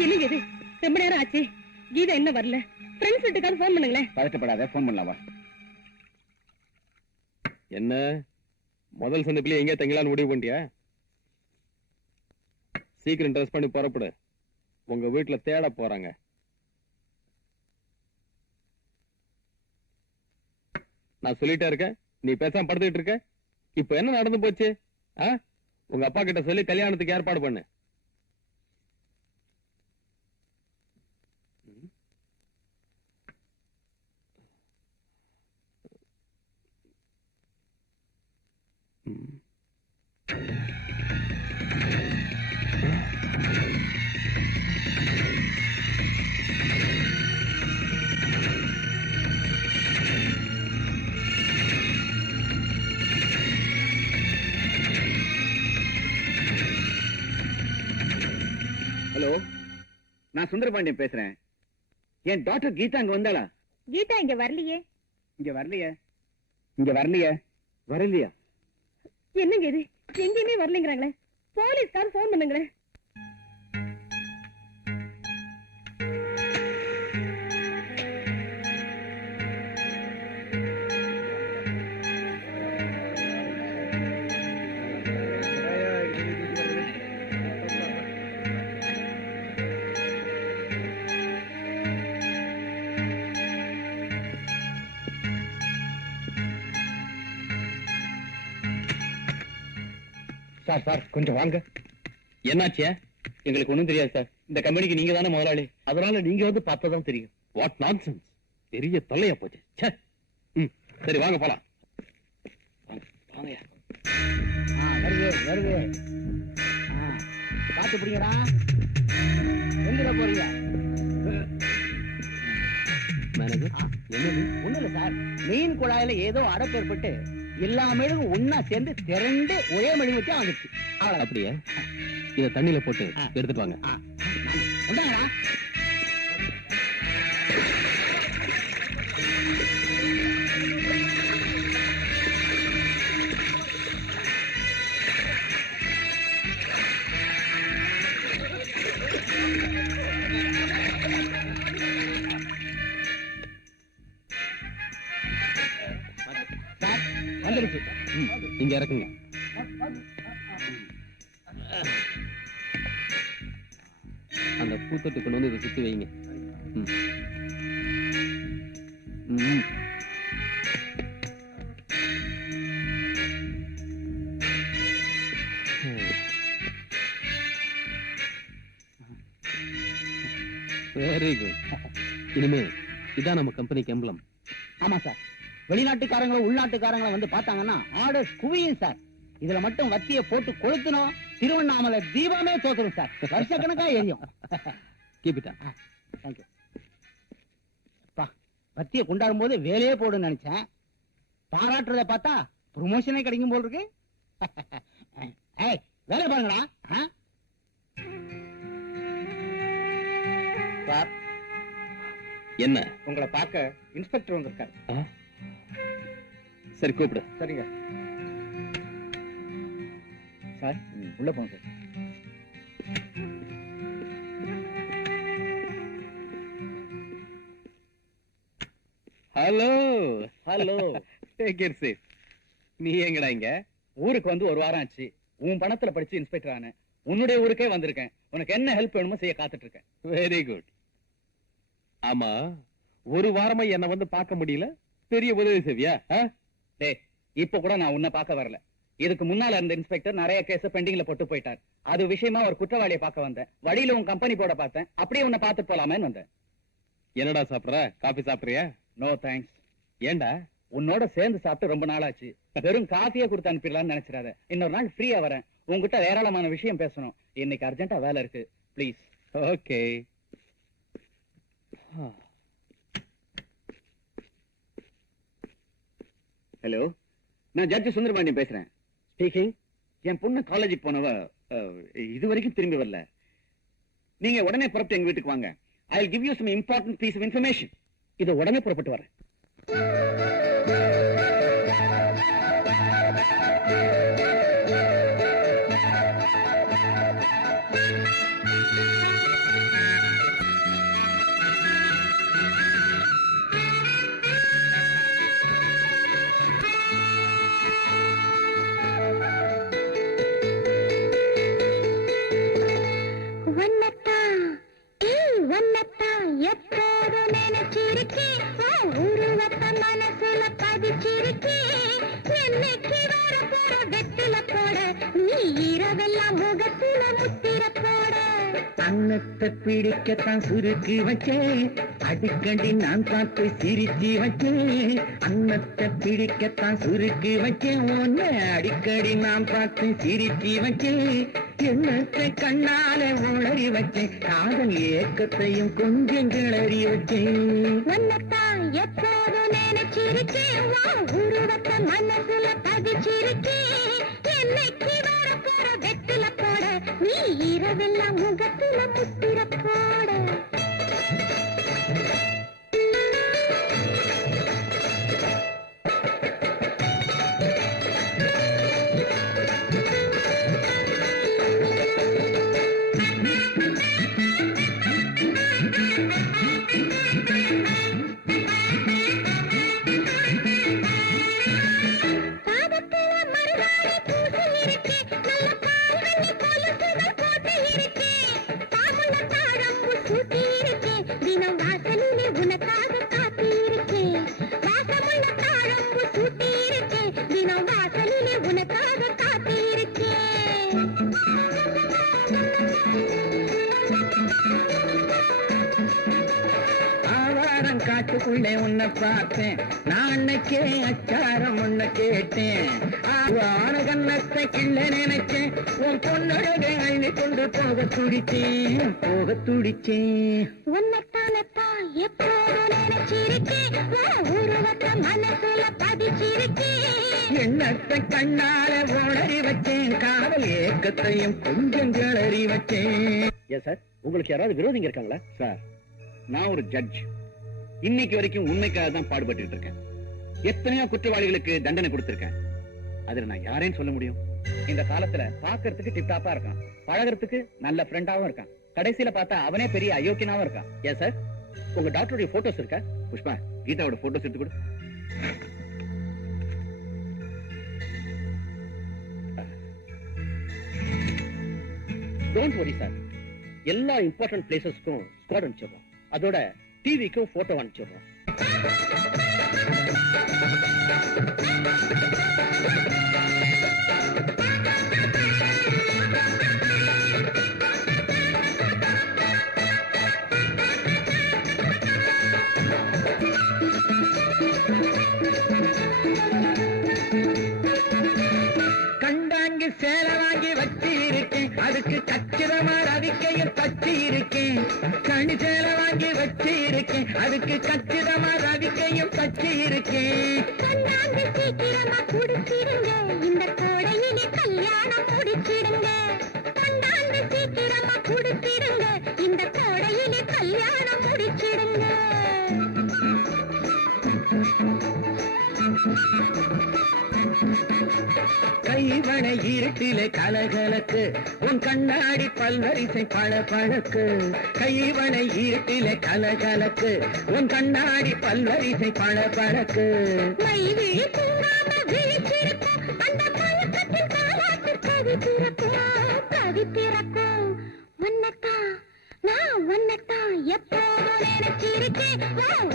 என்னங்க இது? ரொம்ப நேரம் ஆச்சு, கீதா என்ன வரல? ஃப்ரெண்ட்ஸ் வீட்டுக்கார போன் பண்ணுங்களேன். பதட்டப்படாத, போன் பண்ணலாமா? என்ன முதல் சந்திப்பிலே எங்கே தங்கலான்னு முடிவு பண்ணிட்டியா? சீக்கிரம் ட்ரெஸ் பண்ணி புறப்படு, உங்க வீட்டுல தேட போறாங்க. நான் சொல்லிட்டே இருக்கேன், நீ பேசாம படுத்துக்கிட்டு இருக்க. இப்ப என்ன நடந்து போச்சு? உங்க அப்பா கிட்ட சொல்லி கல்யாணத்துக்கு ஏற்பாடு பண்ணு. ஹலோ, நான் சுந்தரபாண்டியன் பேசுறேன். என் டாக்டர் கீதா அங்க வந்தாளா? கீதா இங்க வரலையே. இங்க வரலையா? இங்க வரலையா? வரலையா? என்னங்க இது? எங்கேயுமே வரலைங்கிறாங்களே, போலீஸ்கார் போன் பண்ணுங்களேன். சார் சார் கொஞ்சம் வாங்க. என்னாச்சியா? எங்களுக்கு ஒண்ணும் தெரியாது சார். இந்த கம்பெனிக்கு நீங்க தானே முதலாளி, அதனால நீங்க வந்து பார்த்ததான் தெரியும். வாட் நான்சென்ஸ், பெரிய தொல்லையா போச்சு. சரி வாங்க போலாம். வாங்கயா. வருது பாத்து புடிங்கடா. எங்க போறீங்க? மேனேஜர், என்னது? ஒண்ணு இல்ல சார், மீன் குழாயில ஏதோ அடைப்பு ஏற்பட்டு எல்லா மெழுகும் ஒன்னா சேர்ந்து திரண்டு ஒரே மெழுகு வச்சு வந்துச்சு. அப்படியா? இத தண்ணியில போட்டு எடுத்துட்டு வாங்க. கொண்டாங்கடா. வந்துருச்சு. இங்க இறக்குங்க. அந்த பூத்தொட்டு கொண்டு வந்து இதை சுத்தி வைங்க. Very good. இனிமே இதான் நம்ம கம்பெனிக்கு எம்பளம். ஆமா சார், வெளிநாட்டுக்காரங்களும் உள்நாட்டுக்காரங்களும் வந்து பார்த்தாங்கன்னா ஆர்டர் குவியும் சார். இதுல மட்டும் வத்திய போட்டு கொளுத்தணும், திருவண்ணாமலை தீபமே தோக்கணும் சார். வருஷக்கணக்கா எரியும். Keep it up. தேங்க்யூ. வத்திய கொண்டாடும் போது வேலையே போடுன்னு நினைச்சேன். பாராட்டுறத பார்த்தா ப்ரொமோஷனே கிடைக்கும் போல் இருக்கு. ஏய், வேலை பாருங்கடா. சார், என்ன? உங்களை பார்க்க இன்ஸ்பெக்டர் வந்திருக்காரு. சரி, கூப்பிடு. சரிங்க சார், உள்ள போங்க sir. Hello hello. Take it safe. நீ எங்கடா இங்க? ஊருக்கு வந்து ஒரு வாரம் ஆச்சு. உன் பணத்துல படிச்சு இன்ஸ்பெக்டர் ஆனேன். உன்னுடைய ஊருக்கே வந்திருக்கேன். உனக்கு என்ன ஹெல்ப் வேணுமோ செய்ய காத்துட்டு இருக்கேன். Very good. ஆமா, ஒரு வாரமா என்ன வந்து பார்க்க முடியல, பெரிய உதவி செய்வியா? டேய், இப்ப கூட நான் உன்னை பார்க்க வரல. இதுக்கு முன்னால இருந்த இன்ஸ்பெக்டர் நிறைய கேஸ் பெண்டிங்ல போட்டு போயிட்டார். அது விஷயமா ஒரு குற்றவாளியை பார்க்க வந்தேன். வழியில உன் கம்பெனி போட பார்த்தேன். அப்படியே உன்னை பார்த்துட்டு போலாமேன்னு வந்தேன். என்னடா சாப்பிடுற? காபி சாப்பிடுறியா? No thanks. ஏண்டா? உன்னோட சேர்ந்து சாப்பிட்டு ரொம்ப நாள் ஆச்சு. வெறும் காஃபியே கொடுத்து அனுப்பிடலாம்னு நினைச்சிடாத. இன்னொரு நாள் ஃப்ரீயா வரேன். உங்ககிட்ட ஏராளமான விஷயம் பேசணும். இன்னைக்கு அர்ஜென்ட்டா வேலை இருக்கு. ப்ளீஸ். ஓகே. ஹலோ, நான் ஜட்ஜ் சுந்தரபாண்டியன் பேசுறேன். ஸ்பீக்கிங். என் பொண்ணு காலேஜுக்கு போனவ இது வரைக்கும் திரும்பி வரல. நீங்க உடனே புறப்பட்டு எங்க வீட்டுக்கு வாங்க. I will give you some important piece of information. இது உடனே புறப்பட்டு வரேன். எப்போது நினைச்சிருக்கே, உருவத்த மனசுல பதிச்சிருக்கே, என்னைக்கு வர போற வெத்தில போட, நீ இரவெல்லாம் முகத்தில முத்திர போட. அன்னத்தை பிடிக்கத்தான் சுருக்கி வச்சேன், அடிக்கடி நான் பார்த்து சிரிச்சு வச்சேன். அன்னத்தை பிடிக்கத்தான் சுருக்கி வச்சேன், ஒன்னு அடிக்கடி நான் பார்த்து சிரிச்சு வச்சேன். எண்ணத்தை கண்ணால உளறி வச்சேன், காதல் ஏக்கத்தையும் கொஞ்சம் கிளறி வச்சேன். உன்னத்தான் எப்போது நினைச்சிருக்கேன், உருவத்த மனசுல பதிச்சிருக்கேன், என்னைக்கு வர போற வெத்தில போட, நீ இரவெல்லாம் முகத்தில முத்திர போட. கண்ணுக்குள்ள உன்னை பார்த்தேன் நான் அன்னைக்கே அச்சாரம் உன்னை கேட்டேன் ஆன கண்ணத்தை கிள்ள நினைச்சேன் உன் பொண்ணழகை அள்ளி கொண்டு போக துடிச்சேன் உன்னைத்தானத்தான் எப்போதும் நினைச்சிருக்கேன் உருவத்தை மனசுல பதிச்சிருக்கேன் எண்ணத்தை கண்ணால உணரி வச்சேன் காதல் ஏக்கத்தையும் கொஞ்சம் கிளறி வச்சேன். ஏன் சார் உங்களுக்கு யாராவது விரோதிங்க இருக்காங்களா? சார் நான் ஒரு ஜட்ஜ். இன்னைக்கு வரைக்கும் உண்மைக்காக தான் பாடுபட்டு இருக்கேன். எத்தனையோ குற்றவாளிகளுக்கு தண்டனை கொடுத்திருக்கேன். அதுல நான் யாரையும் சொல்ல முடியும்? இந்த காலத்துல பாக்குறதுக்கு டிப்டாப்பா இருக்கான், பழகிறதுக்கு நல்ல ஃப்ரெண்டாவும் இருக்கான், கடைசியில பார்த்தா அவனே பெரிய அயோக்கியனாவும் இருக்கான். ஏன் சார் உங்க டாக்டருடைய போட்டோஸ் இருக்கா? புஷ்பா, கீதாவோட போட்டோஸ் எடுத்து கொடு. டோன்ட் வரி சார், எல்லா இம்பார்ட்டன்ட் பிளேசஸ்க்கும் ஸ்குவாட் அனுப்பிச்சிடுறோம். அதோட டிவிக்கும் போட்டோ அனுப்பிச்சிடுறோம். கண்டாங்கி சேலை வாங்கி வச்சு இருக்கேன், அதுக்கு கச்சிதமா ரவிக்கையும் தச்சு இருக்கேன். கணி சேலை வாங்கி வச்சு இருக்கேன், அதுக்கு கச்சிதமா ரவிக்கையும் தச்சு இருக்கேன். கண்ணாந்து சீக்கிரமா குடிச்சிடுங்க, இந்த கோடையிலே கல்யாணம் முடிச்சிடுங்க. கண்ணாந்து சீக்கிரமா குடிச்சிடுங்க, இந்த கோடையிலே கல்யாணம் முடிச்சிடுங்க. கைவனை இருட்டிலே கலகலக்கு உன் கண்ணாடி பல்வரிசை பழக்கு. கைவனை இருட்டிலே கலகலக்கு உன் கண்ணாடி பல்வரிசை பழக்கு. மைவிழி தூங்காம விழிச்சிருக்கும், அந்த பழக்கத்தின் காலாட்டு கவி திறக்கும். உன்னைத்தான் நான் உன்னைத்தான் எப்போதும் நினைச்சிருக்கேன்,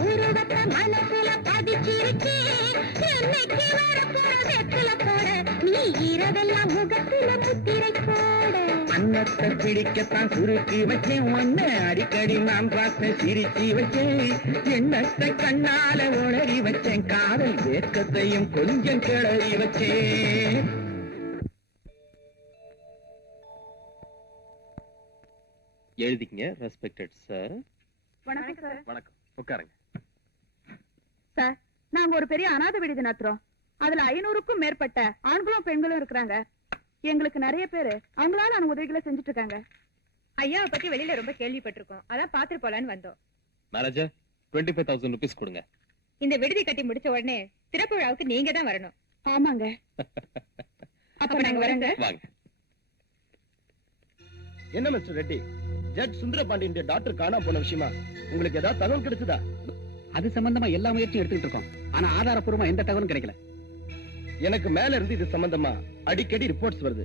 உருவத்தை மனசுல பதிச்சிருக்கேன். என்னைக்கு வரப்போற வெற்றில போட நீ இரவெல்லாம் முகத்துல முத்திரை போட. அன்னத்தை பிடிக்கத்தான் சுருக்கி வச்சேன், ஒன்ன அடிக்கடி நான் பார்த்து சிரிச்சு வச்சேன். எண்ணத்தை கண்ணால உணரி வச்சேன், காதல் ஏக்கத்தையும் கொஞ்சம் கிளறி வச்சேன். எழுதிக்கங்க. Respected sir. வணக்கம் சார். வணக்கம், உட்காருங்க. சார், நாங்க ஒரு பெரிய அநாத விடுதி நடத்துறோம். அதுல 500க்கும் மேற்பட்ட ஆண்களும் பெண்களும் இருக்கிறாங்க. எங்களுக்கு நிறைய பேரு அவங்களால உதவிகளை செஞ்சுட்டு இருக்காங்க. ஐயாவை பத்தி வெளியில ரொம்ப கேள்விப்பட்டிருக்கோம், அதான் பாத்துட்டு போலான்னு வந்தோம். மேனேஜர் 25,000 rupees கொடுங்க. இந்த விடுதி கட்டி முடிச்ச உடனே திறப்பு விழாவுக்கு நீங்க தான் வரணும். ஆமாங்க. அப்ப நாங்க வரங்க. வாங்க. என்ன mister Reddy, judge Sundarapandian doctor காணாம போன விஷயமா உங்களுக்கு ஏதாவது தகவல் கிடைச்சதா? அது சம்பந்தமா எல்லா முயற்சியும் எடுத்துக்கிட்டு இருக்கோம். ஆனா ஆதாரப்பூர்வமா எந்த தகவலும் கிடைக்கல. எனக்கு மேல இருந்து இது சம்பந்தமா அடிக்கடி ரிப்போர்ட்ஸ் வருது.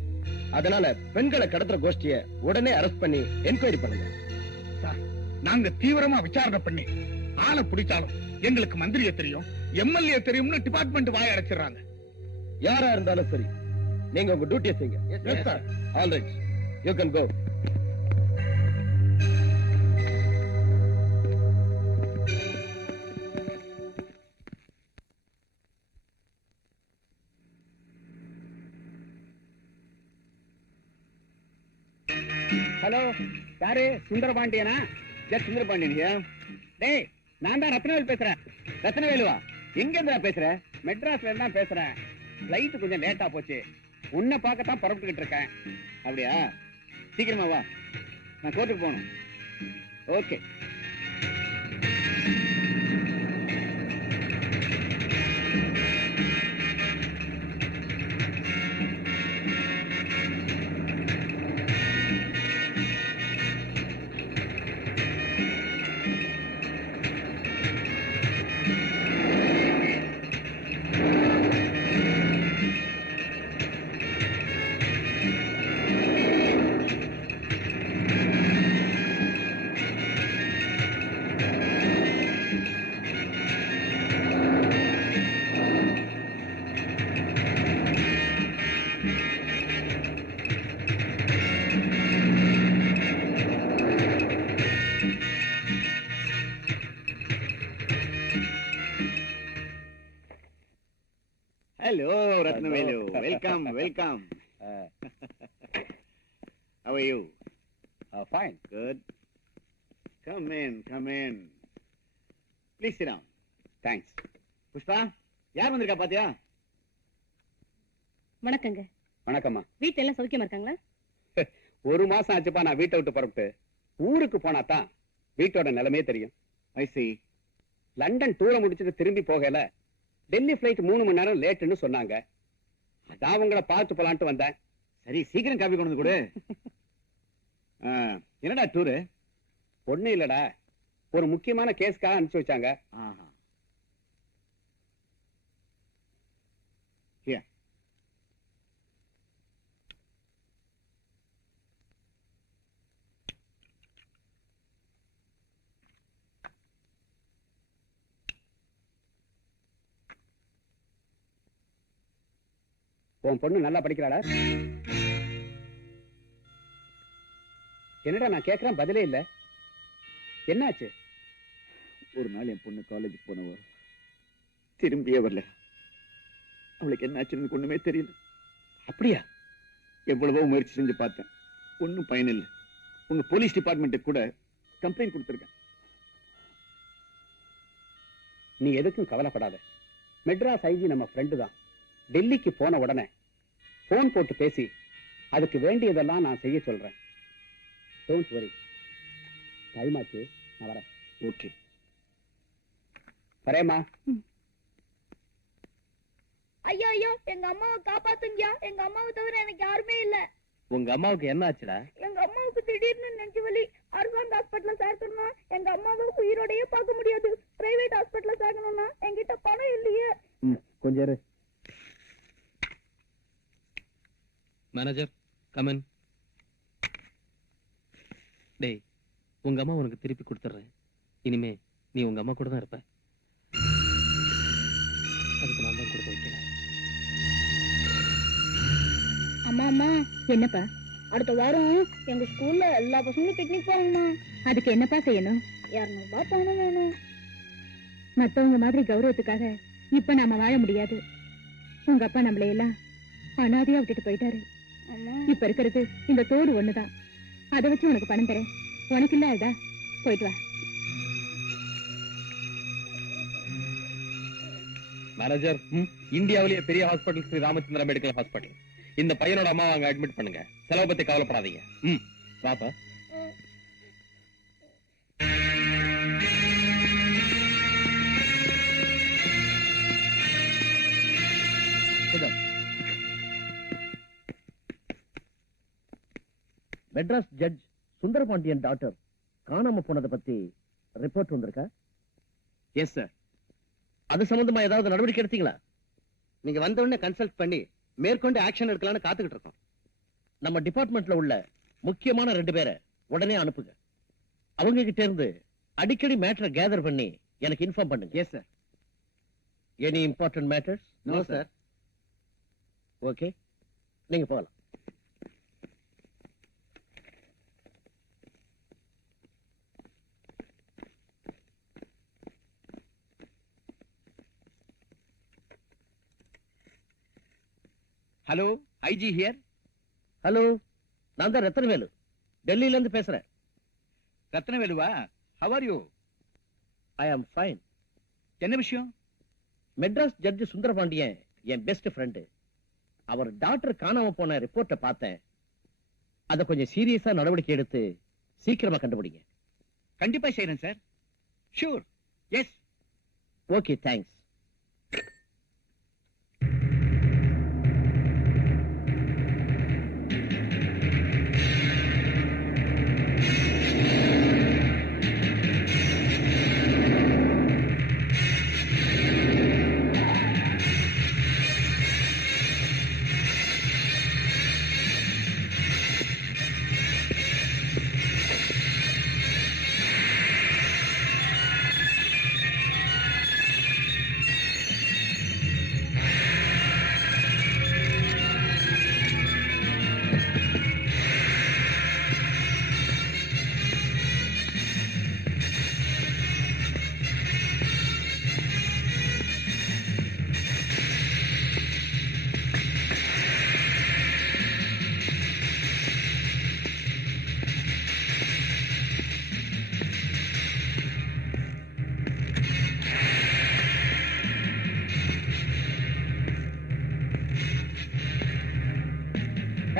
அதனால பெண்களை கடத்துற கோஷ்டிய உடனே அரெஸ்ட் பண்ணி என்கொயரி பண்ணுங்க. நாங்க தீவிரமா விசாரணை பண்ணி ஆளை பிடிச்சாலும் எங்களுக்கு மந்திரிய தெரியும், எம்எல்ஏ தெரியும்னு டிபார்ட்மெண்ட் வாய அடைச்சிடறாங்க. யாரா இருந்தாலும் சரி, நீங்க உங்க டியூட்டியை செய்யுங்க. All right, you can go. Hello, யாரு? சுந்தரபாண்டியனா? ஜட் சுந்தரபாண்டியன். டேய், நான் தான் ரத்னவேல் பேசுறேன். ரத்னவேலுவா? எங்க இருந்தா பேசுற? மெட்ராஸ்ல இருந்தா பேசுறேன். ஃபிளைட் கொஞ்சம் லேட்டா போச்சு, உன்னை பார்க்கத்தான் புறப்பட்டுக்கிட்டு இருக்கேன். அப்படியா? சீக்கிரமா வா, நான் கோர்ட்டுக்கு போகணும். Okay. Ratnavelu. Welcome, welcome. How are you? Fine. Good. Come in. Please sit down. Thanks. Pushpa, யார் வந்திருக்கா பாத்தியா? வணக்கங்க. வணக்கம்மா. வீட்டுல எல்லாம் சௌக்கியமா இருக்காங்களா? ஒரு மாசம் ஆச்சுப்பா நான் வீட்டை விட்டு புறப்பட்டு. ஊருக்கு போனா தான் வீட்டோட நிலைமையே தெரியும். I see. லண்டன் டூரை முடிச்சுட்டு திரும்பி போகல. டெல்லி பிளைட் 3 மணி நேரம் லேட்டுன்னு சொன்னாங்க. அதான் உங்களை பார்த்து போலான்ட்டு வந்தேன். சரி, சீக்கிரம் காபி கொண்டு வந்து கொடு. என்னடா டூரு? ஒண்ணும் இல்லடா, ஒரு முக்கியமான கேஸ்க்காக அனுப்பிச்சு வச்சாங்க. உன் பொண்ணு நல்லா படிக்கிறாளா? என்னடா நான் கேட்கிறேன் பதிலே இல்ல, என்னாச்சு? ஒரு நாள் என் பொண்ணு காலேஜுக்கு போனவ திரும்பியே வரல. அவளுக்கு என்னாச்சுன்னு ஒண்ணுமே தெரியல. அப்படியா? எவ்வளவோ முயற்சி செஞ்சு பார்த்தேன், ஒன்னும் பயன் இல்லை. உங்க போலீஸ் டிபார்ட்மெண்ட்டுக்கு கூட கம்ப்ளைண்ட் கொடுத்திருக்கேன். நீ எதுக்கும் கவலைப்படாத. மெட்ராஸ் ஐஜி நம்ம ஃப்ரெண்டு தான். டெல்லிக்கு போன உடனே போன் போட்டு பேசி அதுக்கு வேண்டியதெல்லாம் நான் செய்ய சொல்றேன். Don't worry. டைம் ஆச்சு, நான் வரேன். ஓகே, வரேம்மா. ஐயோ ஐயோ, எங்க அம்மாவை காப்பாத்துங்க. எங்க அம்மாவை தவிர எனக்கு யாருமே இல்ல. உங்க அம்மாவுக்கு என்ன ஆச்சுடா? எங்க அம்மாவுக்கு திடீர்னு நெஞ்சு வலி. அரசாங்க ஹாஸ்பிட்டல்ல சேர்க்கணும்னா எங்க அம்மாவை உயிரோடயே பார்க்க முடியாது. பிரைவேட் ஹாஸ்பிட்டல்ல சேர்க்கணும்னா என்கிட்ட பணம் இல்லையே. கொஞ்சம் இரு. Manager come on. டேய், உங்க அம்மா உனக்கு திருப்பி கொடுத்துறேன். இனிமே நீ உங்க அம்மா கூட தான் இருப்ப. அதுக்கு நான் தான் கொடுத்து வைக்கிறேன். அம்மா அம்மா, என்னப்பா? அடுத்த வாரம் எங்க ஸ்கூல்ல எல்லா பசங்களும் பிக்னிக் போகணுமா? அதுக்கு என்னப்பா செய்யணும்? 200 ரூபாய் பணம் வேணும். மத்தவங்க மாதிரி கௌரவத்துக்காக இப்ப நாம வாழ முடியாது. உங்க அப்பா நம்மளை எல்லாம் அனாதையா விட்டுட்டு போயிட்டாரு. இப்ப இருக்கிறது இந்த தோடு ஒண்ணுதான். அதை வச்சு உனக்கு பணம் தரேன். உனக்கு இல்ல அதா, போயிட்டு வா. மேனேஜர், இந்தியாவிலேயே பெரிய hospital Sri Ramachandra medical hospital. இந்த பையனோட அம்மாவை அங்க அட்மிட் பண்ணுங்க. செலவு பத்தி கவலைப்படாதீங்க. வாப்பா. மெட்ராஸ் ஜட்ஜ் சுந்தரபாண்டியன் டாக்டர் காணாம போனதை பத்தி ரிப்போர்ட் வந்திருக்கா? Yes sir. அது சம்பந்தமா ஏதாவது நடவடிக்கை எடுத்தீங்களா? நீங்க வந்த உடனே கன்சல்ட் பண்ணி மேற்கொண்டு ஆக்ஷன் எடுக்கலாம்னு காத்துக்கிட்டு இருக்கோம். நம்ம டிபார்ட்மெண்ட்ல உள்ள முக்கியமான 2 பேரை உடனே அனுப்புங்க. அவங்க கிட்ட இருந்து அடிக்கடி மேட்டரை கேதர் பண்ணி எனக்கு இன்ஃபார்ம் பண்ணுங்க. Yes sir. Any important matters? No sir. Okay, நீங்க போகலாம். Hello, IG here. ஹலோ, நான் தான் ரத்னவேலு, டெல்லியில இருந்து பேசுறேன். ரத்னவேலுவா? How are you? I am fine. என்ன விஷயம்? மெட்ராஸ் ஜட்ஜ் சுந்தரபாண்டியன் என் பெஸ்ட் ஃப்ரெண்டு. அவர் டாக்டர் காணாம போன ரிப்போர்ட்டை பார்த்தேன். அதை கொஞ்சம் சீரியஸா நடவடிக்கை எடுத்து சீக்கிரமா கண்டுபிடிங்க. கண்டிப்பா செய்யறேன் sir. Sure. Yes. Okay, thanks.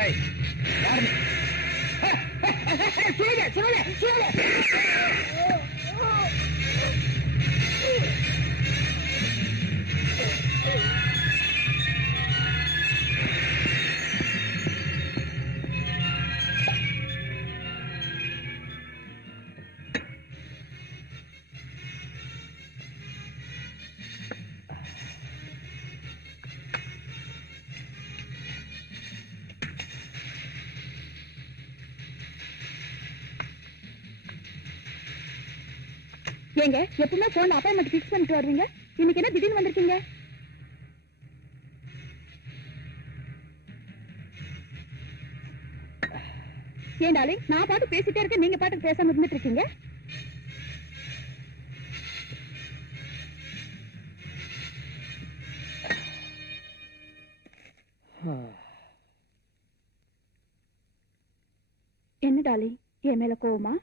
ஏய், யாரு நீ? சுடுங்க சுடுங்க சுடுங்க. ஏங்க எப்பவுமே போன்ல அப்பாயின்மெண்ட் ஃபிக்ஸ் பண்ணிட்டு வருவீங்க, இன்னைக்கு என்ன திடீர்னு வந்திருக்கீங்க? ஏன் டார்லிங், நான் பாட்டு பேசிட்டே இருக்கேன், நீங்க பாட்டு பேசாம இருந்துட்டு இருக்கீங்க. என்ன டார்லிங், என் மேல கோவமா?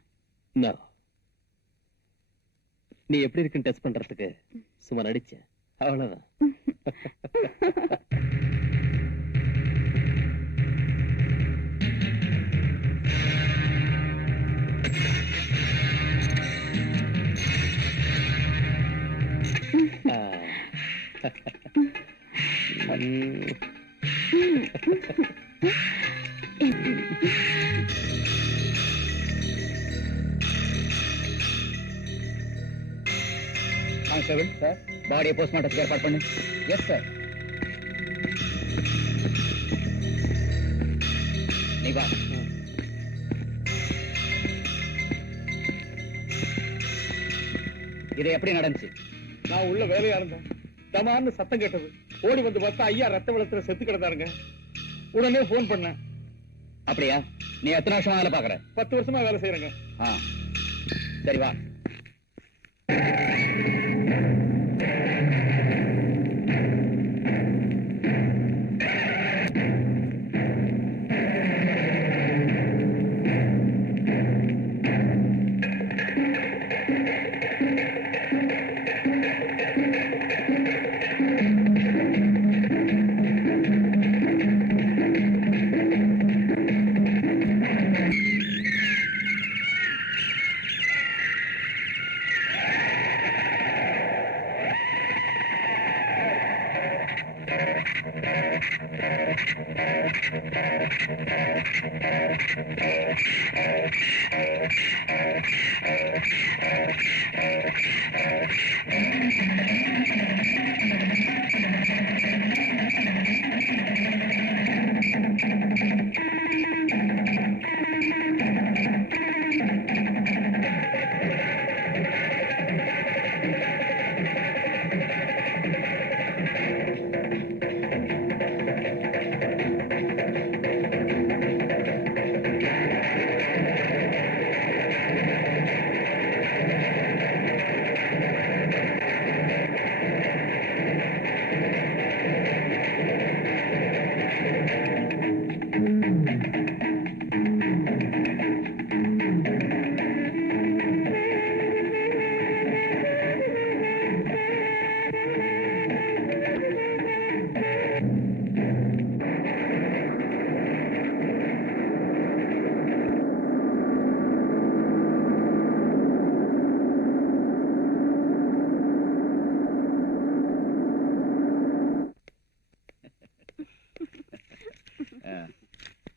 நீ எப்படி இருக்குன்னு டெஸ்ட் பண்றதுக்கு சும்மா நடிச்சேன், அவ்வளவுதான். கான்ஸ்டபிள் சார், பாடியை போஸ்ட்மார்ட்டத்துக்கு ஏற்பாடு பண்ணு. Yes sir. நீ வா. இது எப்படி நடந்துச்சு? நான் உள்ள வேலையா இருந்தேன். தமான்னு சத்தம் கேட்டது. ஓடி வந்து பார்த்தா ஐயா ரத்த வெள்ளத்துல செத்து கிடந்தாருங்க. உடனே போன் பண்ணேன். அப்படியா? நீ எத்தனை வருஷமா வேலை பாக்குற? 10 வருஷமா வேலை செய்யறேங்க. சரி வா.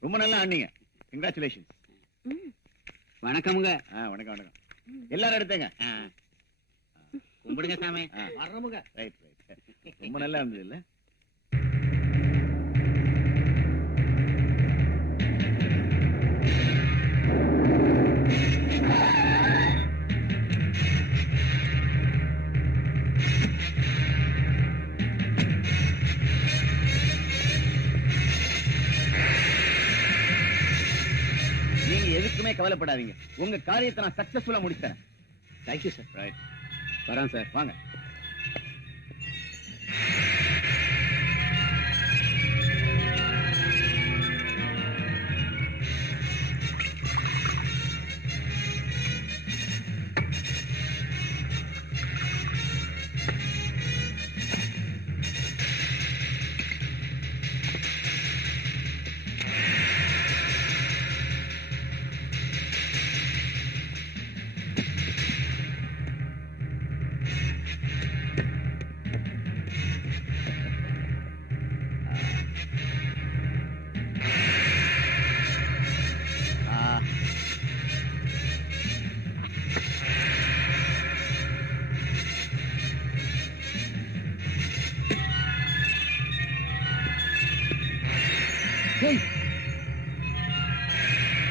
ரொம்ப நல்லா ஆனீங்க. கங்க்ராச்சுலேஷன். வணக்கமுங்க. வணக்கம் வணக்கம். எல்லாரும் எடுத்தேங்க. கும்பிடுங்க சாமி. வர்றமுங்க. Right right. ரொம்ப நல்லா இருந்தது இல்ல? எதுக்குமே கவலைப்படாதீங்க. உங்க காரியத்தை நான் சக்சஸ்ஃபுல்லா முடித்தேன். Thank you sir. ரைட். வரேன் சார். வாங்க.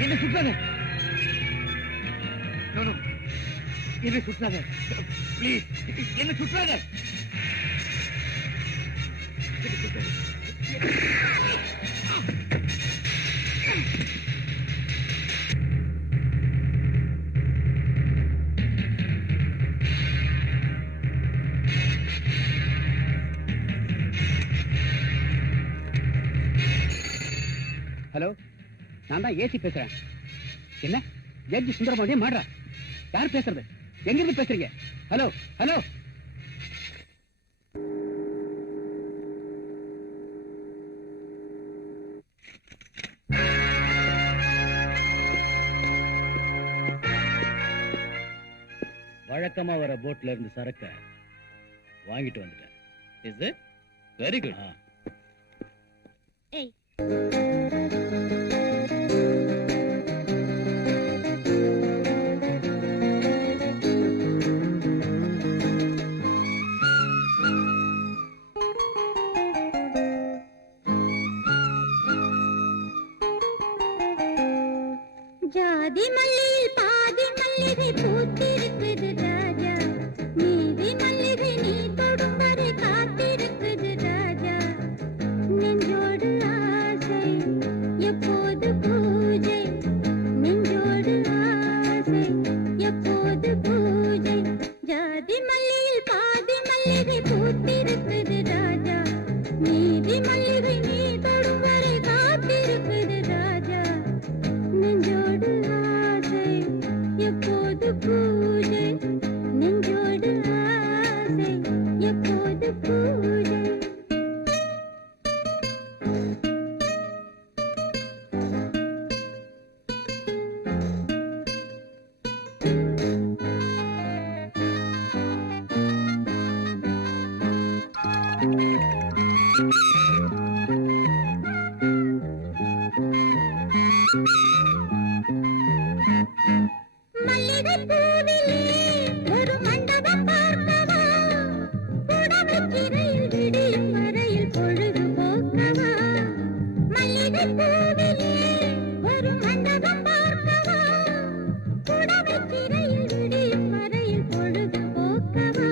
என்ன சுற்றாத, என்ன சுற்றாத, ப்ளீஸ் என்ன சுற்றாத. ஹலோ, நான் தான் ஏசி பேசுறேன். என்ன ஜட்ஜி சுந்தரமாடியே மாடுறா? யார் பேசுறது? எங்க இருந்து பேசுறீங்க? Hello hello. வழக்கமா வர போட்ல இருந்து சரக்க வாங்கிட்டு வந்துட்டேன். Is it very good. ஏய், ஜாதி மல்லியில் பாதி மல்லிகை பூத்திருக்குது ராஜா, நீதி மல்லிகை நீ தொடும் வரை காத்திருக்குது ராஜா. நெஞ்சோடு ஆசை எப்போது பூஜை, நெஞ்சோடு ஆசை எப்போது பூஜை. ஜாதி மல்லியில் பாதி மல்லிகை பூத்திருக்குது ராஜா, நீதி மல்லிகை நீ தொடும் வரை காத்திருக்குது ராஜா. நெஞ்சோடு ஆசை எப்போது பூஜை, நெஞ்சோடு ஆசை எப்போது பூஜை. மல்லிகை பூவிலே ஒரு மண்டபம் பார்க்கவா, புடவைச்சிறையில் விடியும் வரையில் பொழுது போக்கவா. மல்லிகை பூவிலே ஒரு மண்டபம் பார்க்கவா, புடவைச்சிறையில் விடியும் வரையில் பொழுது போக்கவா.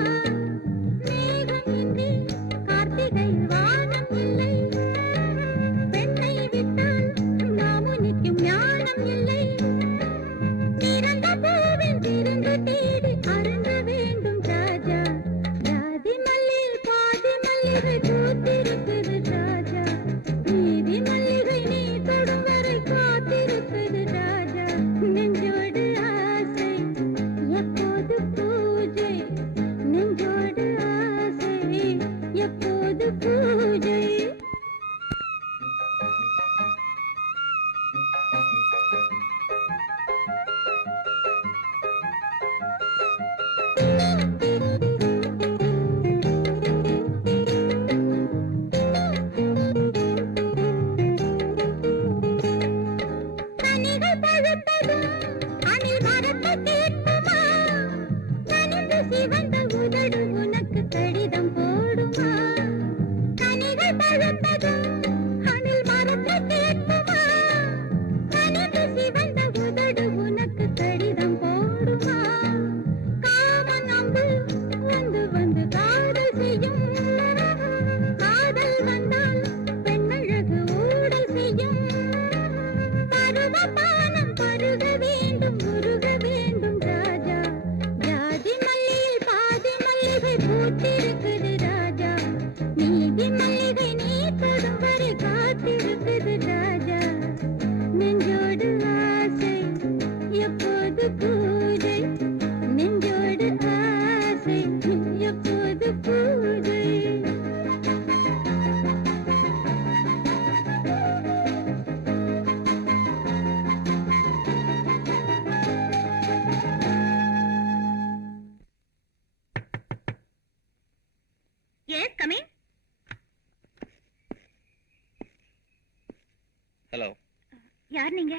மேகமின்றி கார்த்திகையில் வானம் இல்லை, பெண்ணை விட்டால் மாமுனிக்கும் ஞானம் இல்லை. திறந்த பூவில் திருந்து தேடி அருந்த வேண்டும் ராஜா, ஜாதி மல்லியில் பாதி மல்லிகை பூத்திருக்குது ராஜா, நீதி மல்லிகை நீ தொடும் வரை காத்திருக்குது ராஜா. நெஞ்சோடு ஆசை எப்போது பூஜை, நெஞ்சோடு ஆசை எப்போது பூஜை. கனிகள் பழுத்ததும் அணில் மரத்தை கேட்குமா, நனிந்து சிவந்த உதடு உனக்கு கடிதம் போடுமா. கனிகள் பழுத்ததும் அணில் மரத்தை கேட்குமா, நனிந்து சிவந்த உதடு உனக்கு கடிதம் போடுமா. காமன் அம்பு வந்து வந்து காதல் செய்யும், காதல் வந்தால் பெண்ணழகு ஊடல் செய்யும். பருவபானம் பருக வேண்டும் உருக வேண்டும் ராஜா, ஜாதி மல்லியில் பாதி மல்லிகை பூத்திருக்குது ராஜா, நீதி மல்லிகை நீ தொடும் வரை காத்திருக்குது ராஜா. நெஞ்சோடு ஆசை எப்போது பூஜை, நெஞ்சோடு ஆசை எப்போது பூஜை. Yes, come in. ஹலோ, யார் நீங்க?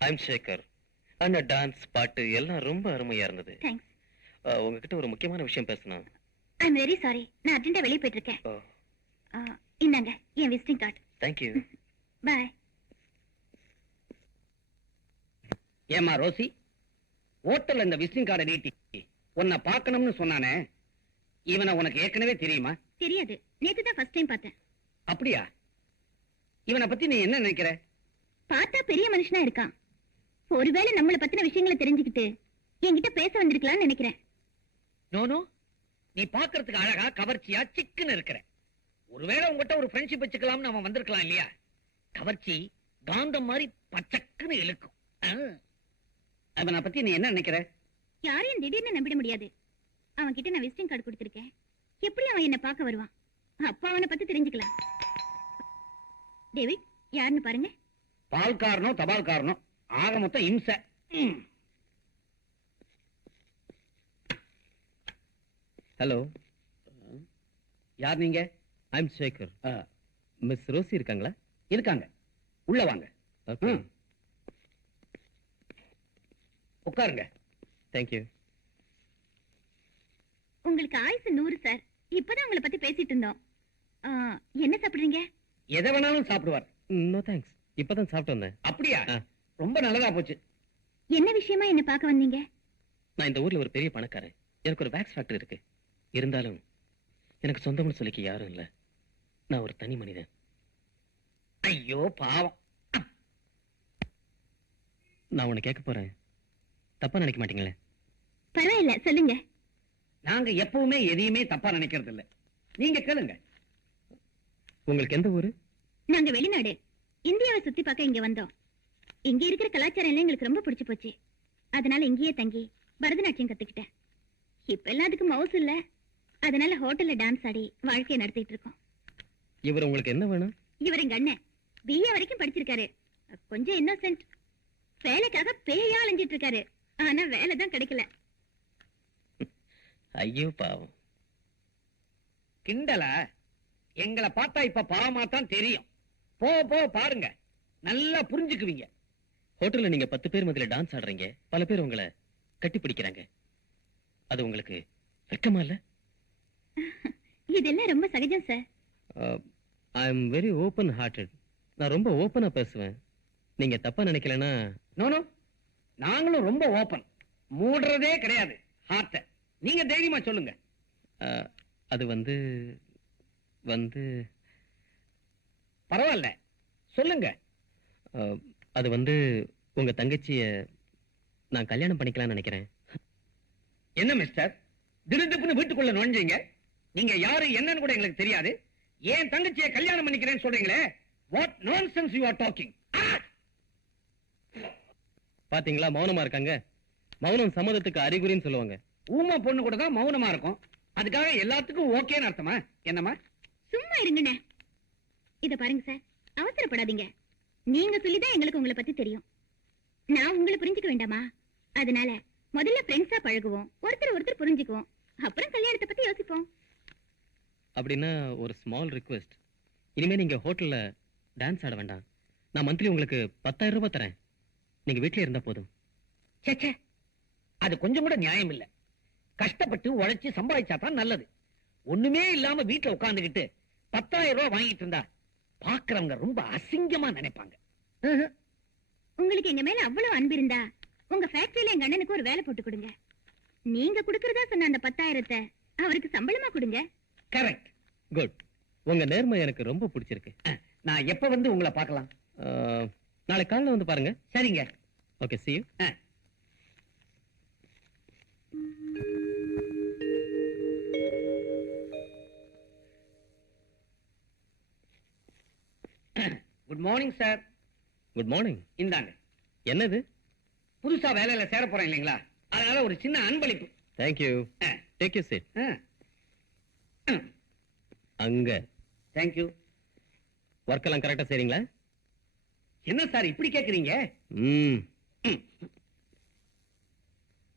ஐம் சேகர். அண்ணா டான்ஸ் பாட்டு எல்லாம் ரொம்ப அருமையா இருந்தது. தேங்க்ஸ். உங்ககிட்ட ஒரு முக்கியமான விஷயம் பேசணும். ஐ எம் வெரி சாரி, நான் அர்ஜென்ட்டா வெளியே போயிட்டு இருக்கேன். இந்தாங்க என் விசிட்டிங் கார்டு. தேங்க்யூ. பாய். ஏமா ரோசி, ஹோட்டல்ல இந்த விசிட்டிங் கார்டை நீட்டி உன்னை பார்க்கணும்னு சொன்னானே, இவனை உனக்கு ஏற்கனவே தெரியுமா? தெரியாது, நேத்து தான் ஃபர்ஸ்ட் டைம் பார்த்தேன். அப்படியா? இவனை பத்தி நீ என்ன நினைக்கிற? பார்த்தா பெரிய மனுஷனா இருக்கான். ஒருவேளை நம்மள பத்தின விஷயங்களை தெரிஞ்சுக்கிட்டு என்கிட்ட பேச வந்திருக்கலாம்னு நினைக்கிறேன். நோனோ, நீ பாக்குறதுக்கு அழகா கவர்ச்சியா சிக்குன்னு இருக்கிற. ஒருவேளை உங்ககிட்ட ஒரு ஃப்ரெண்ட்ஷிப் வச்சுக்கலாம்னு அவன் வந்திருக்கலாம் இல்லையா? கவர்ச்சி காந்தம் மாதிரி பச்சக்குன்னு இழுக்கும். அவனை பத்தி நீ என்ன நினைக்கிற? யாரையும் திடீர்னு நம்பிட முடியாது. அவன் கிட்ட நான் விசிட்டிங் கார்டு கொடுத்திருக்கேன். எப்படி அவன் என்ன பார்க்க வருவான்? அப்பா அவனை பத்தி தெரிஞ்சுக்கலாம். டேவிட் யாருன்னு பாருங்க. பால்காரனோ தபால்காரனோ, ஆக மொத்தம் இம்சை. ஹலோ, யார் நீங்க? ஐம் சேகர். மிஸ் ரோசி இருக்காங்களா? இருக்காங்க, உள்ள வாங்க. ஓகே, உட்காருங்க. தேங்க்யூ. உங்களுக்கு ஆயுசு 100 சார். இப்பதான் உங்களை பத்தி பேசிட்டு இருந்தோம். என்ன சாப்பிடுறீங்க? எதை வேணாலும் சாப்பிடுவார். நோ தேங்க்ஸ், இப்பதான் சாப்பிட்டு வந்தேன். அப்படியா? ரொம்ப நல்லதா போச்சு. என்ன விஷயமா என்ன பார்க்க வந்தீங்க? நான் இந்த ஊர்ல ஒரு பெரிய பணக்காரன். எனக்கு ஒரு வேக்ஸ் ஃபேக்டரி இருக்கு. இருந்தாலும் எனக்கு சொந்தம்னு சொல்லிக்க யாரும் இல்ல. நான் ஒரு தனி மனிதன். ஐயோ பாவம். நான் உன்னை கேட்க போறேன், தப்பா நினைக்க மாட்டீங்களே? பரவாயில்ல, சொல்லுங்க. நாங்க எப்பவுமே எதையுமே தப்பா நினைக்கிறது இல்ல. நீங்க கேளுங்க. உங்களுக்கு எந்த ஊரு? நாங்க வெளிநாடு, இந்தியாவை சுத்தி பார்க்க இங்க வந்தோம். இங்க இருக்கிற கலாச்சாரம் எல்லாம் எங்களுக்கு ரொம்ப பிடிச்சு போச்சு. அதனால இங்கேயே தங்கி பரதநாட்டியம் கத்துக்கிட்டேன். இப்ப எல்லாத்துக்கும் மவுஸ் இல்ல, அதனால ஹோட்டல்ல டான்ஸ் ஆடி வாழ்க்கையை நடத்திட்டு இருக்கோம். இவர் உங்களுக்கு என்ன வேணும்? இவர் எங்க அண்ணன், BA வரைக்கும் படிச்சிருக்காரு. கொஞ்சம் இன்னோசென்ட். வேலைக்காக பேயா அலைஞ்சிட்டு இருக்காரு. ஆனா வேலை தான் கிடைக்கல. ஐயோ பாவம். கிண்டலா? எங்களை பார்த்தா இப்ப பாவமா தான் தெரியும். போ போ பாருங்க, நல்லா புரிஞ்சுக்குவீங்க. ஹோட்டல்ல நீங்க 10 பேர் மத்தியில டான்ஸ் ஆடுறீங்க. பல பேர் உங்களை கட்டி பிடிக்கிறாங்க. அது உங்களுக்கு வெட்கமா இல்ல? இதெல்லாம் ரொம்ப சகஜம் sir. I am very open hearted. நான் ரொம்ப ஓபனா பேசுவேன். நீங்க தப்பா நினைக்கலனா? நோனோ, நாங்களும் ரொம்ப ஓபன், மூடுறதே கிடையாது ஹார்ட்ட. நீங்க தைரியமா சொல்லுங்க. அது வந்து பரவாயில்ல, சொல்லுங்க. அது வந்து உங்க தங்கச்சிய நான் கல்யாணம் பண்ணிக்கலாம்னு நினைக்கிறேன். என்ன மிஸ்டர், திடுதிப்புன்னு வீட்டுக்குள்ள நுழைஞ்சீங்க? நீங்க யாரு என்னன்னு கூட எங்களுக்கு தெரியாது. ஏன் தங்கச்சியை கல்யாணம் பண்ணிக்கிறேன்னு சொல்றீங்களே? What nonsense you are talking? பாத்தீங்களா, மௌனமா இருக்காங்க. மௌனம் சம்மதத்துக்கு அறிகுறின்னு சொல்லுவாங்க. ஊமை பொண்ணு கூட தான் மௌனமா இருக்கும். அதுக்காக எல்லாத்துக்கும் ஓகேன்னு அர்த்தமா? என்னமா? சும்மா இருங்கண்ணே. இத பாருங்க சார், அவசரப்படாதீங்க. நீங்க சொல்லிதான் எங்களுக்கு உங்களை பத்தி தெரியும். நான் உங்களை புரிஞ்சுக்க வேண்டாமா? அதனால முதல்ல ஃப்ரெண்ட்ஸா பழகுவோம், ஒருத்தர் ஒருத்தர் புரிஞ்சுக்குவோம், அப்புறம் கல்யாணத்தை பத்தி யோசிப்போம். அப்படின்னா ஒரு ஸ்மால் ரிக்வெஸ்ட். இனிமே நீங்க ஹோட்டல்ல டான்ஸ் ஆட வேண்டாம். நான் மந்த்லி உங்களுக்கு 10,000 ரூபாய் தரேன். நீங்க வீட்லயே இருந்தா போதும். சேச்சே, அது கொஞ்சம் கூட நியாயம் இல்ல. கஷ்டப்பட்டு உழைச்சு சம்பாதிச்சா தான் நல்லது. ஒண்ணுமே இல்லாம வீட்டுல உட்கார்ந்துகிட்டு 10,000 ரூபாய் வாங்கிட்டு இருந்தா பாக்குறவங்க ரொம்ப அசிங்கமா நினைப்பாங்க. உங்களுக்கு எங்க மேல அவ்வளவு அன்பு இருந்தா உங்க ஃபேக்டரியில எங்க அண்ணனுக்கு ஒரு வேலை போட்டு கொடுங்க. நீங்க குடுக்கறதா சொன்ன அந்த 10,000 அவருக்கு சம்பளமா கொடுங்க. கரெக்ட். குட். உங்க நேர்மை எனக்கு ரொம்ப பிடிச்சிருக்கு. நான் எப்ப வந்து உங்களை பார்க்கலாம்? நாளை காலையில வந்து பாருங்க. சரிங்க. Okay, see you. Good morning sir. Good morning. இந்தாங்க. என்னது? புதுசா வேலையில சேர போறேன் இல்லைங்களா, அதனால ஒரு சின்ன அன்பளிப்பு. Thank you. Take you seat. அங்க. Thank you. ஒர்க் எல்லாம் கரெக்டா செய்றீங்களா? என்ன சார் இப்படி கேக்குறீங்க?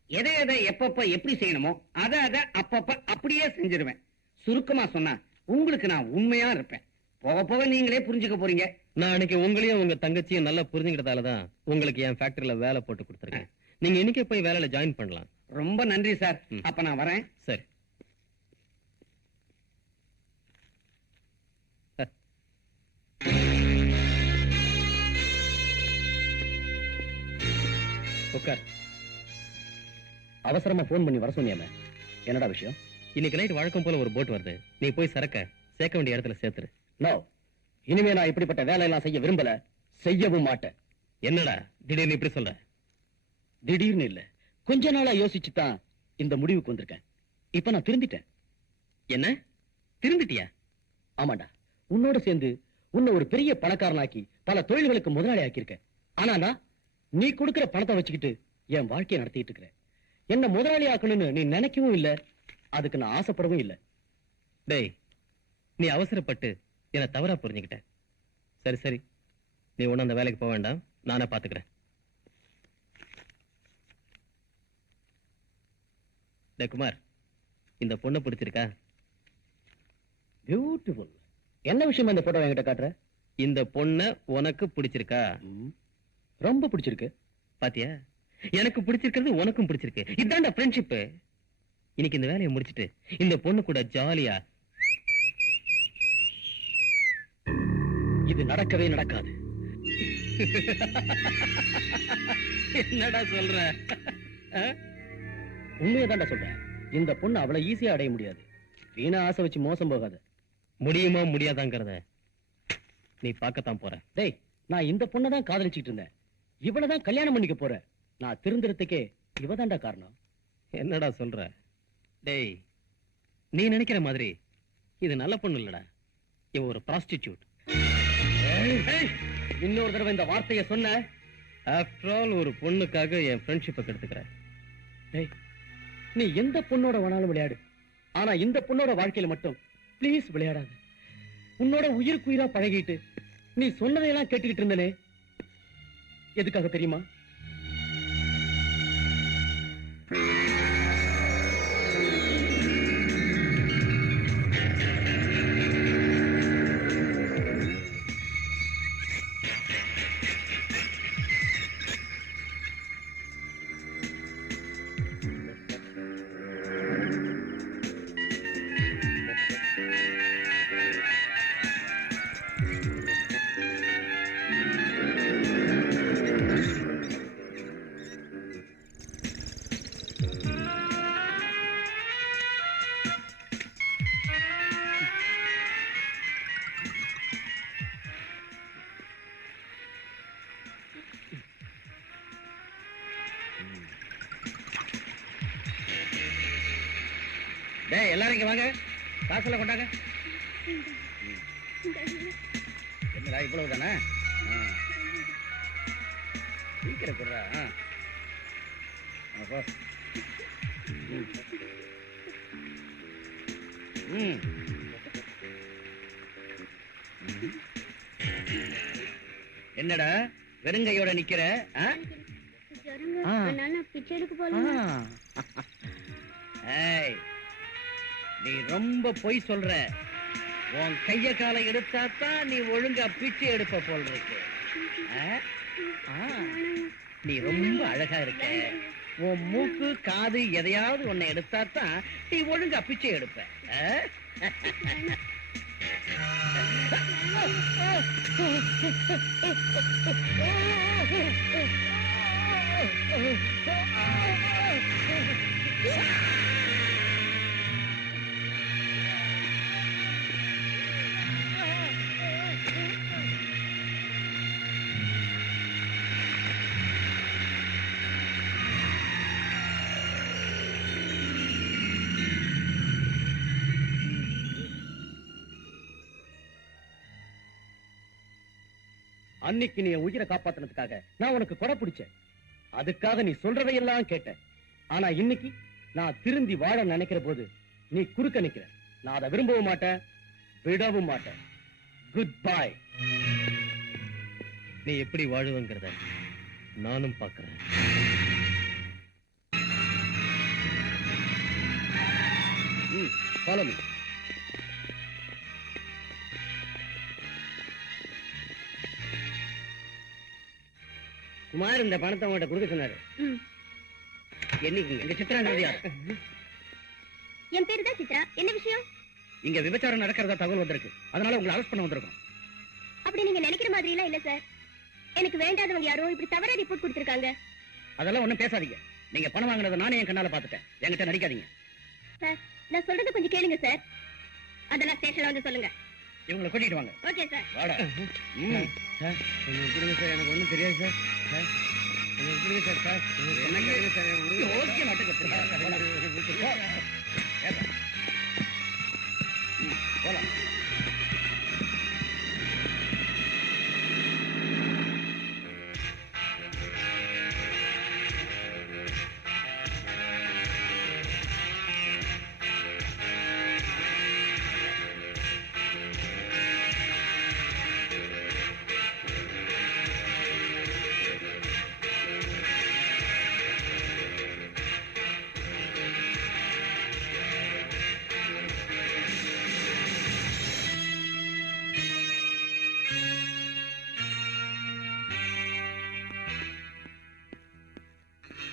எதை எதை எப்பப்ப எப்படி செய்யணுமோ அதை அப்பப்ப அப்படியே செஞ்சிருவேன். சுருக்கமா சொன்னா உங்களுக்கு நான் உண்மையா இருப்பேன். போக போக நீங்களே புரிஞ்சுக்க போறீங்க. நான் அன்னைக்கு உங்களையும் உங்க தங்கச்சியும் நல்லா புரிஞ்சுக்கிட்டதாலதான் உங்களுக்கு என் ஃபேக்டரியில வேலை போட்டு கொடுத்துருக்கேன். நீங்க இன்னைக்கே போய் வேலையில ஜாயின் பண்ணலாம். ரொம்ப நன்றி சார். அப்ப நான் வரேன். சரி. உட்கார். அவசரமா போன் பண்ணி வர சொன்னியாமே, என்னடா விஷயம்? இன்னைக்கு நைட் வழக்கம் போல ஒரு போட் வருது. நீ போய் சரக்க சேர்க்க வேண்டிய இடத்துல சேர்த்துரு. நோ, இனிமே நான் இப்படிப்பட்ட வேலையெல்லாம் செய்ய விரும்பல, செய்யவும் மாட்டேன். என்னடா திடீர்னு இப்படி சொல்ற? திடீர்னு இல்ல, கொஞ்ச நாளா யோசிச்சுதான் இந்த முடிவுக்கு வந்திருக்கேன். இப்ப நான் திருந்திட்டேன். என்ன திருந்திட்டியா? ஆமாண்டா, உன்னோட சேர்ந்து உன்னை ஒரு பெரிய பணக்காரனாக்கி பல தொழில்களுக்கு முதலாளி ஆக்கியிருக்கேன். ஆனா நான் நீ கொடுக்கிற பணத்தை வச்சுக்கிட்டு என் வாழ்க்கையை நடத்திட்டு இருக்கிறேன். என்ன முதலாளி ஆக்கணும்னு நீ நினைக்கவும் இல்ல, அதுக்கு நான் ஆசைப்படவும் இல்ல. டேய், நீ அவசரப்பட்டு என்ன தவறா புரிஞ்சுக்கிட்ட. சரி சரி, நீ ஒண்ணு அந்த வேலைக்கு போக வேண்டாம், நானே பாத்துக்கிறேன். டேய் குமார், இந்த பொண்ணு பிடிச்சிருக்கா? பியூட்டிஃபுல். என்ன விஷயம் இந்த போட்டோ என்கிட்ட காட்டுற? இந்த பொண்ணு உனக்கு பிடிச்சிருக்கா? ரொம்ப பிடிச்சிருக்கு. பாத்தியா, எனக்கு பிடிச்சிருக்கிறது உனக்கும் பிடிச்சிருக்கு. இதான்டா ஃப்ரெண்ட்ஷிப். இன்னைக்கு இந்த வேலையை முடிச்சிட்டு இந்த பொண்ணு கூட ஜாலியா. இது நடக்கவே நடக்காது. என்னடா சொல்ற? உண்மையதான்டா சொல்றேன். இந்த பொண்ணு அவ்வளவு ஈஸியா அடைய முடியாது. வீணா ஆசை வச்சு மோசம் போகாது. முடியுமா முடியாதாங்கிறத நீ பார்க்கத்தான் போற. டேய், நான் இந்த பொண்ணை தான் காதலிச்சுட்டு இருந்தேன். இவளதான் கல்யாணம் பண்ணிக்க போறேன். நான் திருந்துறதுக்கே இவதான்டா காரணம். என்னடா சொல்ற? டேய், நீ நினைக்கிற மாதிரி இது நல்ல பொண்ணு இல்லடா, இவ ஒரு ப்ராஸ்டிடியூட். இன்னொரு தடவை இந்த வார்த்தையை சொன்ன, ஆஃப்டர் ஆல் ஒரு பொண்ணுக்காக என் ஃப்ரெண்ட்ஷிப்பை கெடுத்துக்கிறேன். டேய், நீ எந்த பொண்ணோட வேணாலும் விளையாடு, ஆனா இந்த பொண்ணோட வாழ்க்கையில மட்டும் ப்ளீஸ் விளையாடாது. உன்னோட உயிருக்கு உயிரா பழகிட்டு நீ சொன்னதையெல்லாம் கேட்டுக்கிட்டு இருந்தனே, எதுக்காக தெரியுமா? டேய், எல்லாரும் இங்க வாங்க, காசுல கொண்டாங்க. என்னடா இவ்வளவு தானே? சீக்கிரம் கொடுறா. என்னடா வெறுங்கையோட நிக்கிற? ஏய், நீ ரொம்ப பொய் சொல்ற. உன் கைய காலை எடுத்தாத்தான் நீ ஒழுங்கா பிச்சை எடுப்ப போல் இருக்கு. நீ ரொம்ப அழகா இருக்க. உன் மூக்கு காது எதையாவது உன்னை எடுத்தாத்தான் நீ ஒழுங்கா பிச்சை எடுப்ப. அன்னைக்கு நீ உயிரை காப்பாத்தினதுக்காக நான் உனக்கு கொடை பிடிச்சேன். அதுக்காக நீ சொல்றதையெல்லாம் கேட்டேன். ஆனா இன்னைக்கு நான் திருந்தி வாழ நினைக்கிற போது நீ குறுக்க நிக்கிற. நான் அதை விரும்பவும் மாட்டேன், விடவும் மாட்டேன். Good bye. நீ எப்படி வாழுவங்கிறத நானும் பார்க்கிறேன். Follow me. குமார் இந்த பணத்தை உங்கள்கிட்ட கொடுக்க சொன்னாரு. என்னைக்கு எங்க சித்ராங்கிறது யாரு? என் பேரு தான் சித்ரா. என்ன விஷயம்? இங்க விபச்சாரம் நடக்கிறதா தகவல் வந்திருக்கு. அதனால உங்களை அரெஸ்ட் பண்ண வந்திருக்கோம். அப்படி நீங்க நினைக்கிற மாதிரி எல்லாம் இல்ல சார். எனக்கு வேண்டாதவங்க யாரோ இப்படி தவறா ரிப்போர்ட் கொடுத்திருக்காங்க. அதெல்லாம் ஒண்ணும் பேசாதீங்க. நீங்க பணம் வாங்குனதை நானே என் கண்ணால பாத்துட்டேன். என்கிட்ட நடிக்காதீங்க. சார் நான் சொல்றது கொஞ்சம் கேளுங்க சார். அதெல்லாம் ஸ்டேஷன்ல வந்து சொல்லுங்க. இவங்களை கூட்டிட்டு வாங்க. Okay sir. வாடா. சார் கொஞ்சம் விட்டுருங்க சார், எனக்கு ஒண்ணும் தெரியாது சார். சார் கொஞ்சம் விட்டுருங்க சார். சார் என்ன கேளுங்க சார். ஓகே நாட்டுக்கு போலாம்.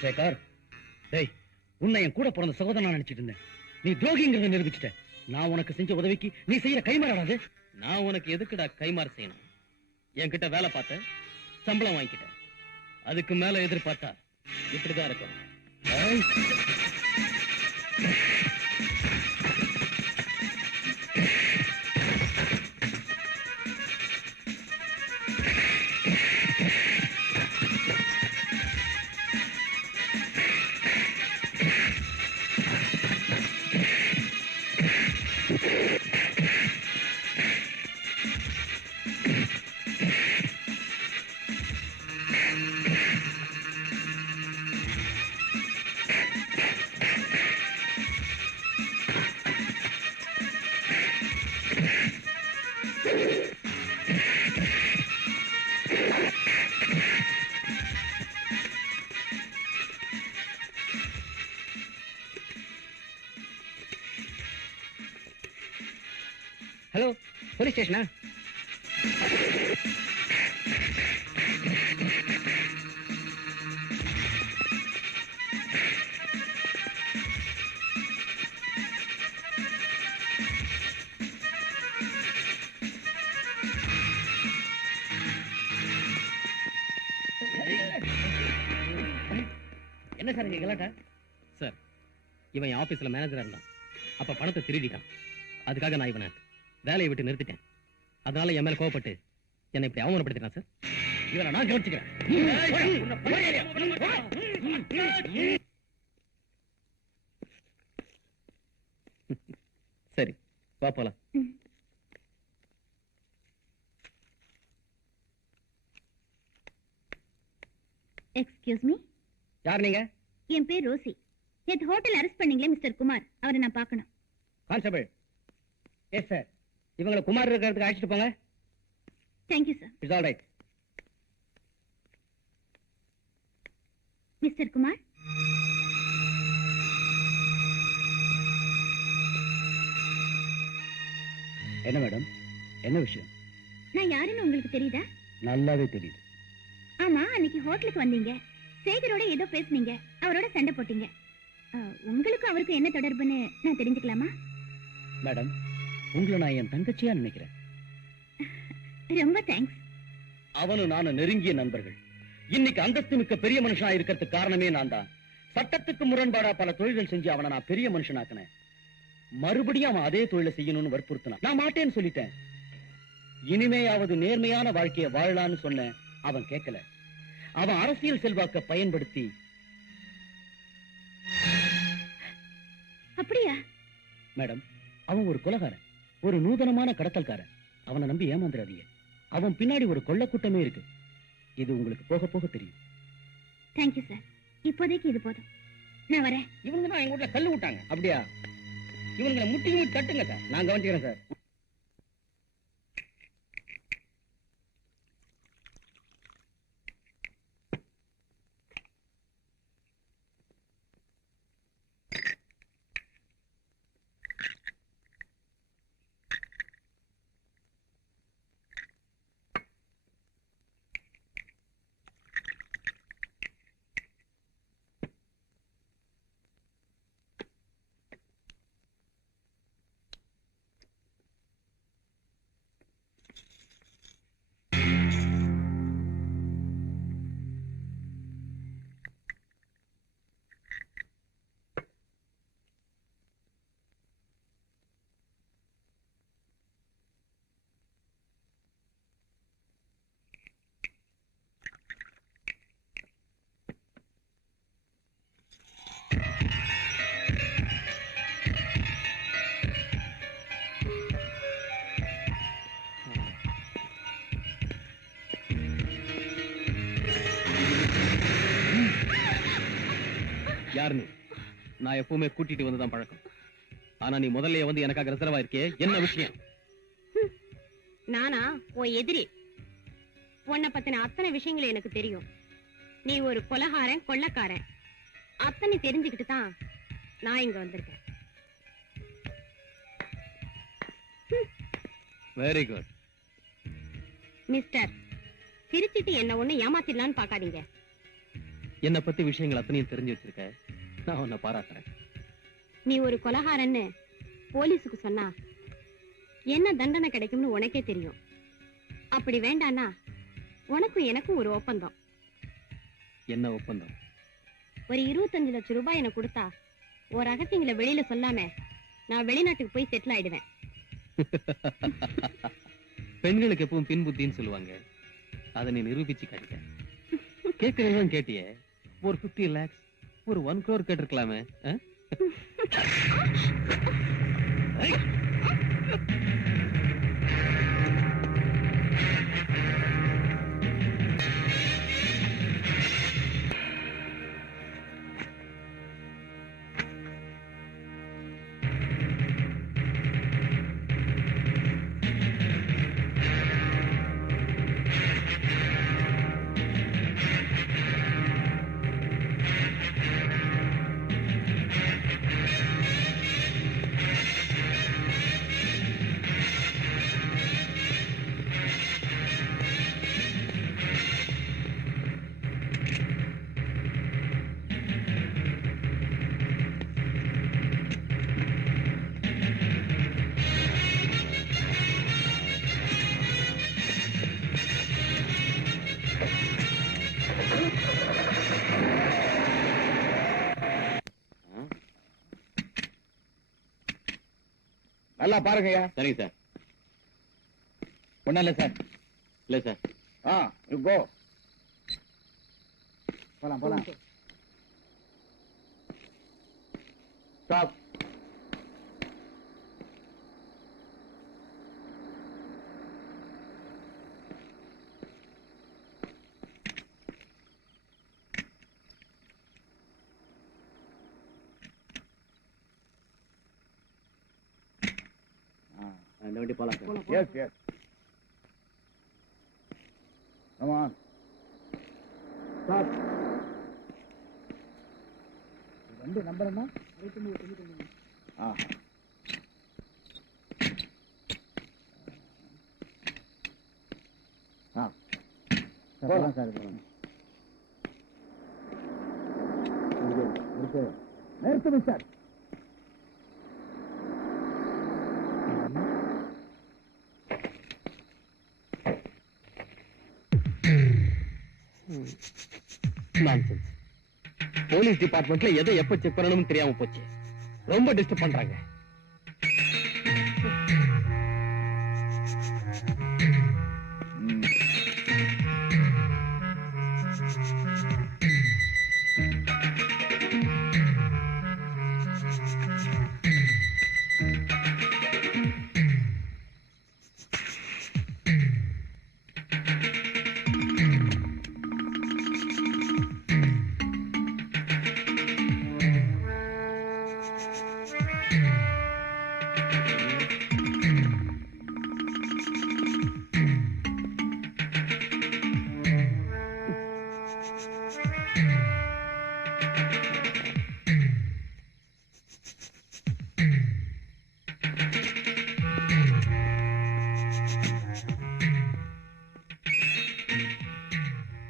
சேகர், டேய், உன்னை என் கூட பிறந்த சகோதரனா நினைச்சிட்டு இருந்தேன். நீ துரோகிங்கிறத நிரூபிச்சிட்ட. நான் உனக்கு செஞ்ச உதவிக்கு நீ செய்யற கைமாறாடாது. நான் உனக்கு எதுக்குடா கைமாறு செய்யணும்? என்கிட்ட வேலை பார்த்த, சம்பளம் வாங்கிக்கிட்ட. அதுக்கு மேல எதிர்பார்த்தா இப்படிதான் இருக்கும். ஹலோ, போலீஸ் ஸ்டேஷனா? என்ன சார் இங்க கலாட்டா? சார், இவன் என் ஆபீஸ்ல மேனேஜரா இருந்தான். அப்ப பணத்தை திருடிட்டான். அதுக்காக நான் இவனை வேலையை விட்டு நிறுத்திட்டேன். அதனால என் மேல கோவப்பட்டு என்னை இப்படி அவமானப்படுத்தினான் சார். இவனை நான் கவனிச்சுக்கிறேன். சரி, வா போலாம். Excuse me. யார் நீங்க? என் பேர் ரோசி. நேத்து ஹோட்டல் அரெஸ்ட் பண்ணீங்களே மிஸ்டர் குமார், அவரை நான் பார்க்கணும். கான்ஸ்டபிள். Yes sir. இவங்களை குமார் இருக்கிறதுக்கு அழைச்சிட்டு போங்க. Thank you sir. It's all right. Mister Kumar, என்ன மேடம், என்ன விஷயம்? நான் யாருன்னு உங்களுக்கு தெரியுதா? நல்லாவே தெரியுது. ஆமா, அன்னைக்கு ஹோட்டலுக்கு வந்தீங்க. சேகரோட ஏதோ பேசுனீங்க, அவரோட சண்டை போட்டீங்க. உங்களுக்கும் அவருக்கும் என்ன தொடர்புன்னு நான் தெரிஞ்சுக்கலாமா? மேடம், உங்களை நான் என் தங்கச்சியா நினைக்கிறேன். ரொம்ப தேங்க்ஸ். அவனும் நானும் நெருங்கிய நண்பர்கள். இன்னைக்கு அந்தஸ்து மிக்க பெரிய மனுஷனா இருக்கிறதுக்கு காரணமே நான் தான். சட்டத்துக்கு முரண்பாடா பல தொழில்கள் செஞ்சு அவனை நான் பெரிய மனுஷனாக்கினேன். மறுபடியும் அவன் அதே தொழிலை செய்யணும்னு வற்புறுத்தினான். நான் மாட்டேன்னு சொல்லிட்டேன். இனிமேயாவது நேர்மையான வாழ்க்கையை வாழலான்னு சொன்னேன். அவன் கேட்கல. அவன் அரசியல் செல்வாக்க பயன்படுத்தி. அப்படியா? மேடம், அவன் ஒரு கொலைகாரன், ஒரு நூதனமான கடத்தல்காரன். அவனை நம்பி ஏமாந்துடாதீங்க. அவன் பின்னாடி ஒரு கொள்ளக்கூட்டமே இருக்கு. இது உங்களுக்கு போக போக தெரியும். Thank you sir. இப்போதைக்கு இது போதும். நான் வரேன். இவங்க தான் எங்க வீட்டுல கல்லு விட்டாங்க. அப்படியா? இவங்களை முட்டி முட்டி தட்டுங்க சார். நான் கவனிச்சுக்கிறேன் சார். யார் நீ? நான் எப்பவுமே கூட்டிட்டு வந்துதான் பழக்கம். ஆனா நீ முதல்ல வந்து எனக்காக ரிசர்வ் ஆயிருக்கே, என்ன விஷயம்? நானா உன் எதிரி? உன்னை பத்தின அத்தனை விஷயங்கள் எனக்கு தெரியும். நீ ஒரு கொலகாரன், கொள்ளக்காரன், அத்தனை தெரிஞ்சுக்கிட்டு தான் நான் இங்க வந்திருக்கேன். Very good. மிஸ்டர், சிரிச்சிட்டு என்ன ஒண்ணு ஏமாத்திடலான்னு பாக்காதீங்க. என்னை பத்தி விஷயங்கள் அத்தனையும் தெரிஞ்சு வச்சிருக்க, நான் உன்னை பாராட்டுறேன். நீ ஒரு கொலகாரன்னு போலீஸுக்கு சொன்னா என்ன தண்டனை கிடைக்கும்னு உனக்கே தெரியும். அப்படி வேண்டானா உனக்கும் எனக்கும் ஒரு ஒப்பந்தம். என்ன ஒப்பந்தம்? ஒரு 25 லட்சம் ரூபாய் எனக்கு கொடுத்தா ஒரு ரகசியங்களை வெளியில சொல்லாம நான் வெளிநாட்டுக்கு போய் செட்டில் ஆயிடுவேன். பெண்களுக்கு எப்பவும் பின் புத்தின்னு சொல்லுவாங்க, அதை நீ நிரூபிச்சு காட்டிட்ட. கேட்கறதுதான் கேட்டியே. ஒரு 50 lakhs, ஒரு 1 crore கேட்டிருக்கலாமே. நல்லா பாருங்கய்யா. சரிங்க சார். ஒண்ணும் இல்ல சார். இல்ல சார். You go. போலாம் போலாம். ஸ்டாப். இந்த வண்டி போலாம் sir. Yes, yes. Come on. Stop. வண்டி நம்பர் என்ன? 69. போலாம் சார், போலாம். நிறுத்து மிஸ்டர். நான்சென்ஸ். போலீஸ் டிபார்ட்மெண்ட்ல எதை எப்ப செக் பண்ணணும்னு தெரியாம போச்சு. ரொம்ப டிஸ்டர்ப் பண்றாங்க.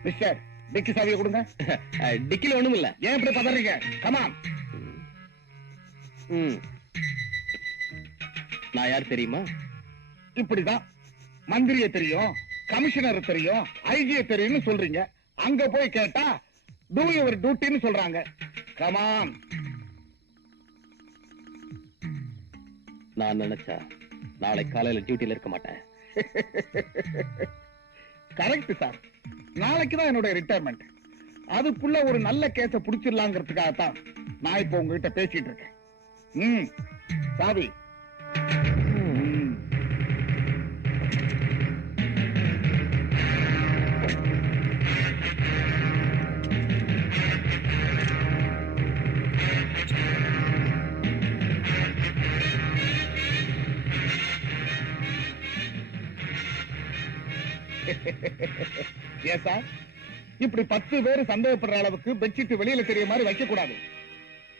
மிஸ்டர், டிக்கி சாவியை கொடுங்க. டிக்கில ஒண்ணும் இல்ல. ஏன் இப்படி பதறீங்க? கமான். நான் யார் தெரியுமா? இப்படிதான் மந்திரிய தெரியும், கமிஷனர் தெரியும், ஐஜியை தெரியும்னு சொல்றீங்க. அங்க போய் கேட்டா டூ யுவர் டியூட்டின்னு சொல்றாங்க. கமான். நான் நினைச்சா நாளை காலையில டியூட்டில இருக்க மாட்டேன். Correct sir. நாளைக்கு தான் என்னோட ரிட்டையர்மெண்ட். அதுக்குள்ள ஒரு நல்ல கேஸ புடிச்சிடலாங்கிறதுக்காகத்தான் நான் இப்ப உங்ககிட்ட பேசிட்டு இருக்கேன். சாவி. ஏன் சார் இப்படி 10 பேர் சந்தேகப்படுற அளவுக்கு பெட்ஷீட் வெளியில தெரிய மாதிரி வைக்க கூடாது,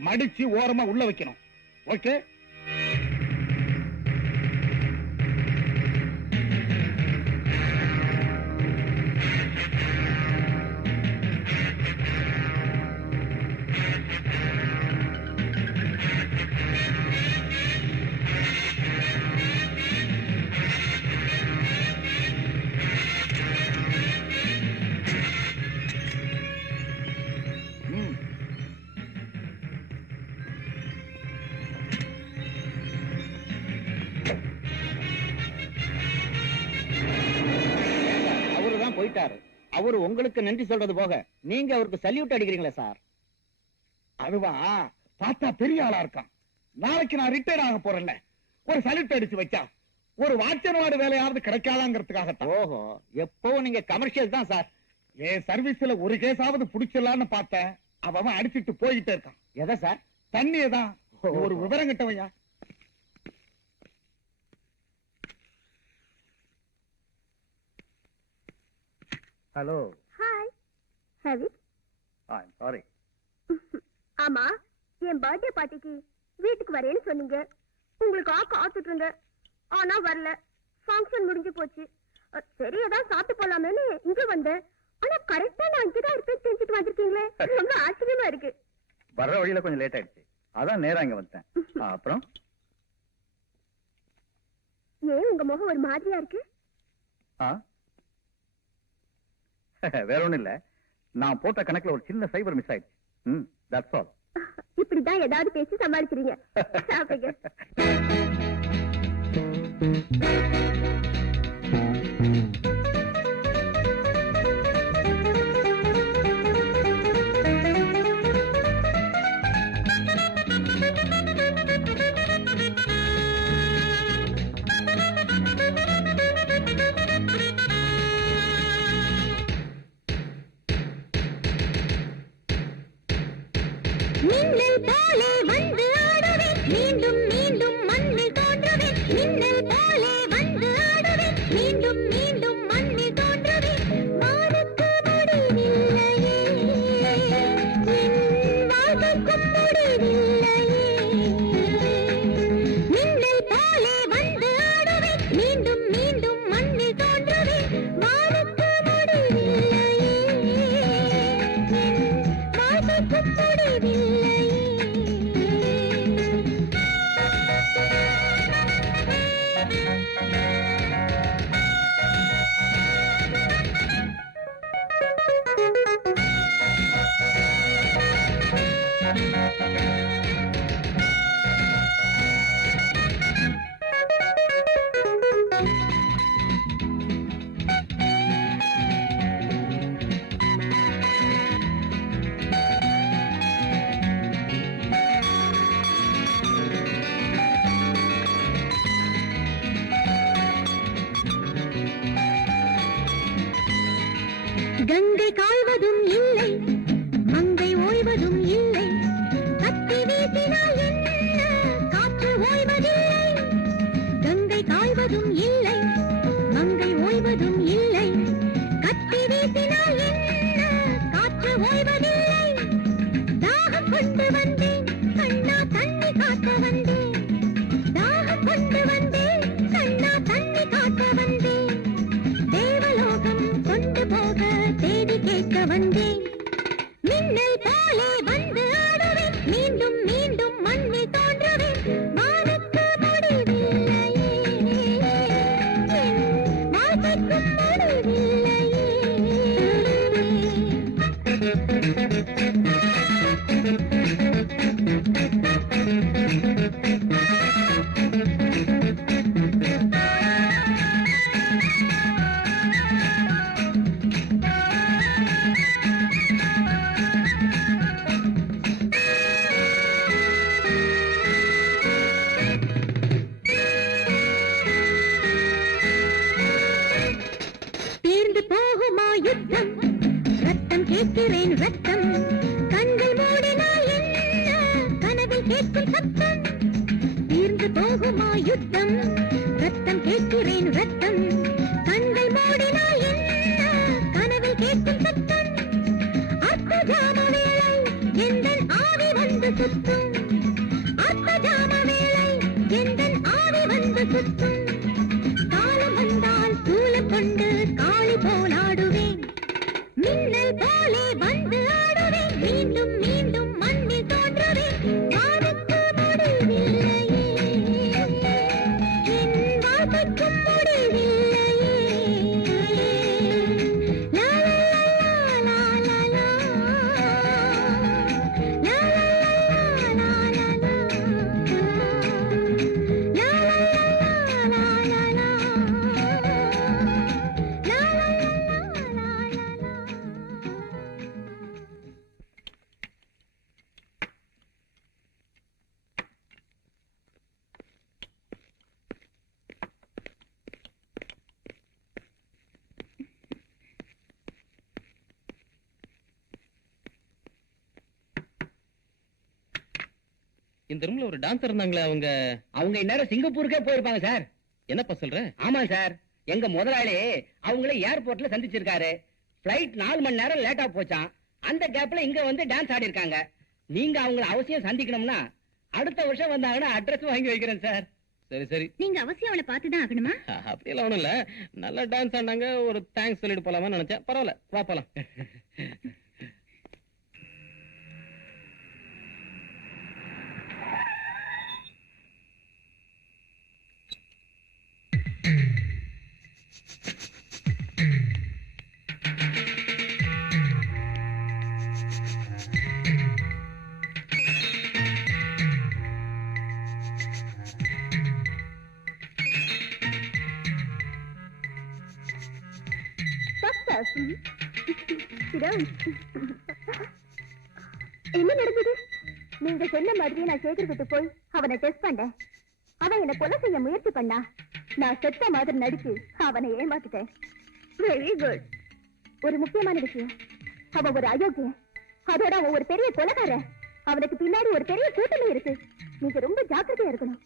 மடிச்சு ஓரமா உள்ள வைக்கணும். ஓகே? அவருதான் போயிட்டாரு. அவரு உங்களுக்கு நன்றி சொல்றது போக நீங்க அவருக்கு சல்யூட் அடிக்கிறீங்களா சார்? அதுவா பார்த்தா பெரிய ஆளா இருக்கான். நாளைக்கு நான் ரிட்டையர் ஆக போறேன்ல, ஒரு சல்யூட் அடிச்சு வச்சா ஒரு வாட்சன்வாடு வேலையாவது கிடைக்காதாங்கிறதுக்காகத்தான். ஓஹோ, எப்பவும் நீங்க கமர்ஷியல் தான் சார். என் சர்வீஸ்ல ஒரு கேஸாவது புடிச்சிடலான்னு பார்த்தேன். அவன் அடிச்சிட்டு போயிட்டே இருக்கான். எதை சார்? தண்ணியதான். ஒரு விவரம் கிட்டவையா. Hello. Hi. Have it. I'm sorry. ஆமா, என் பர்த்டே பார்ட்டிக்கு வீட்டுக்கு வரேன்னு சொன்னீங்க. உங்களுக்கு காத்துட்டு இருந்தேன், ஆனா வரல. ஃபங்க்ஷன் முடிஞ்சு போச்சு. சரி, ஏதாவது சாப்பிட்டு போலாமேன்னு இங்க வந்தேன். ஆனா கரெக்டா நான் இங்கதான் இருப்பேன் தெரிஞ்சுட்டு வந்திருக்கீங்களே, ரொம்ப ஆச்சரியமா இருக்கு. வர்ற வழியில கொஞ்சம் லேட் ஆயிடுச்சு, அதான் நேரா இங்க வந்துட்டேன். அப்புறம் ஏன் உங்க முகம் ஒரு மாதிரியா இருக்கு? வேற ஒண்ணும் இல்ல, நான் போட்ட கணக்குல ஒரு சின்ன சைபர் மிஸ் ஆயிடுச்சு. That's all. இப்படிதான் ஏதாவது பேசி சமாளிக்கிறீங்க. சாப்பிடுங்க. மின்னல் போலே வந்து ஆடுவேன், மீண்டும் மீண்டும் மண்ணில் தோன்றுவேன். மின்னல் போலே வந்து ஆடுவேன், மீண்டும் மீண்டும் மண்ணில் தோன்றுவேன். வானுக்கு முடிவில்லையே, என் வாழ்க்கைக்கும் முடிவில்லையே. மின்னல் போலே வந்து ஆடுவேன், மீண்டும் மீண்டும் மண்ணில் தோன்றுவேன். வானுக்கு முடிவில்லையே, என் வாழ்க்கைக்கும் முடிவில்லையே. கங்கை காய்வதும் இல்லை, மங்கை ஓய்வதும் இல்லை. கத்தி வீசினால் என்ன, காற்று ஓய்வதில்லை. கங்கை காய்வதும் இல்லை, மங்கை ஓய்வதும் இல்லை. கத்தி வீசினால் என்ன, காற்று ஓய்வதில்லை. தாகம் கொண்டு வந்தேன் கண்ணா, தண்ணி காட்ட வந்தேன். தாகம் கொண்டு வந்தேன் கண்ணா, தண்ணி காட்ட வந்தேன். தேவலோகம் கொண்டு போக தேடி கேட்க வந்தேன். மின்னல் போலே வந்து ஆடுவேன், மீண்டும் மீண்டும் மண்ணில் தோன்றுவேன். வானுக்கு முடிவில்லையே, என் வாழ்க்கைக்கும் முடிவில்லையே. தீர்ந்து போகுமா யுத்தம், ரத்தம் கேட்கிறேன் ரத்தம். கண்கள் மூடினால் என்ன, கனவில் கேட்கும் சத்தம். தீர்ந்து போகுமா யுத்தம், ரத்தம் கேட்கிறேன் ரத்தம். கண்கள் மூடினால் என்ன, கேட்கும் சத்தம் அர்த்த ஜாம வேளை எந்தன் ஆவி வந்து சுத்தும் அர்த்த ஜாம வேளை எந்தன் ஆவி வந்து சுத்தும் காலம் வந்தால் சூலம் கொண்டு காளி போல் ஆடுவேன் மின்னல் போலே வந்து ஆடுவேன் மீண்டும் மீண்டும் மண்ணில் தோன்றுவேன் வானுக்கு முடிவில்லையே என் வாழ்க்கைக்கும் முடிவில்லையே லா லா லா லா லா லா லா லா லா இந்த ரூம்ல ஒரு டான்சர் இருந்தாங்களே அவங்க இந்நேரம் சிங்கப்பூருக்கே போயிருப்பாங்க சார். என்னப்பா சொல்ற? ஆமா சார், எங்க முதலாளி அவங்கள ஏர்போர்ட்ல சந்திச்சிருக்காரு. பிளைட் 4 மணி நேரம் லேட்டா போச்சான். அந்த கேப்ல இங்க வந்து டான்ஸ் ஆடி இருக்காங்க. நீங்க அவங்கள அவசியம் சந்திக்கணும்னா அடுத்த வருஷம் வந்தாங்கன்னா அட்ரஸ் வாங்கி வைக்கிறேன் சார். சரி சரி, நீங்க அவசியம் அவளை பார்த்துதான் ஆகணுமா? அப்படியெல்லாம் ஒண்ணும் இல்ல, நல்லா டான்ஸ் ஆடினாங்க, ஒரு தேங்க்ஸ் சொல்லிட்டு போலாமா நினைச்சேன். பரவாயில்ல, வா போலாம். என்ன நடந்தது? நீங்க சொன்ன மாதிரியே நான் சேகர்கிட்ட போய் அவனை டெஸ்ட் பண்ணேன். அவன் என்ன கொலை செய்ய முயற்சி பண்ணா. நான் செத்த மாதிரி நடிச்சு அவனை ஏமாத்திட்டேன். Very good. ஒரு முக்கியமான விஷயம், அவன் ஒரு அயோக்கியன். அதோட அவன் ஒரு பெரிய கொலைகாரன். அவனுக்கு பின்னாடி ஒரு பெரிய கூட்டணி இருக்கு. நீங்க ரொம்ப ஜாக்கிரதையா இருக்கணும்.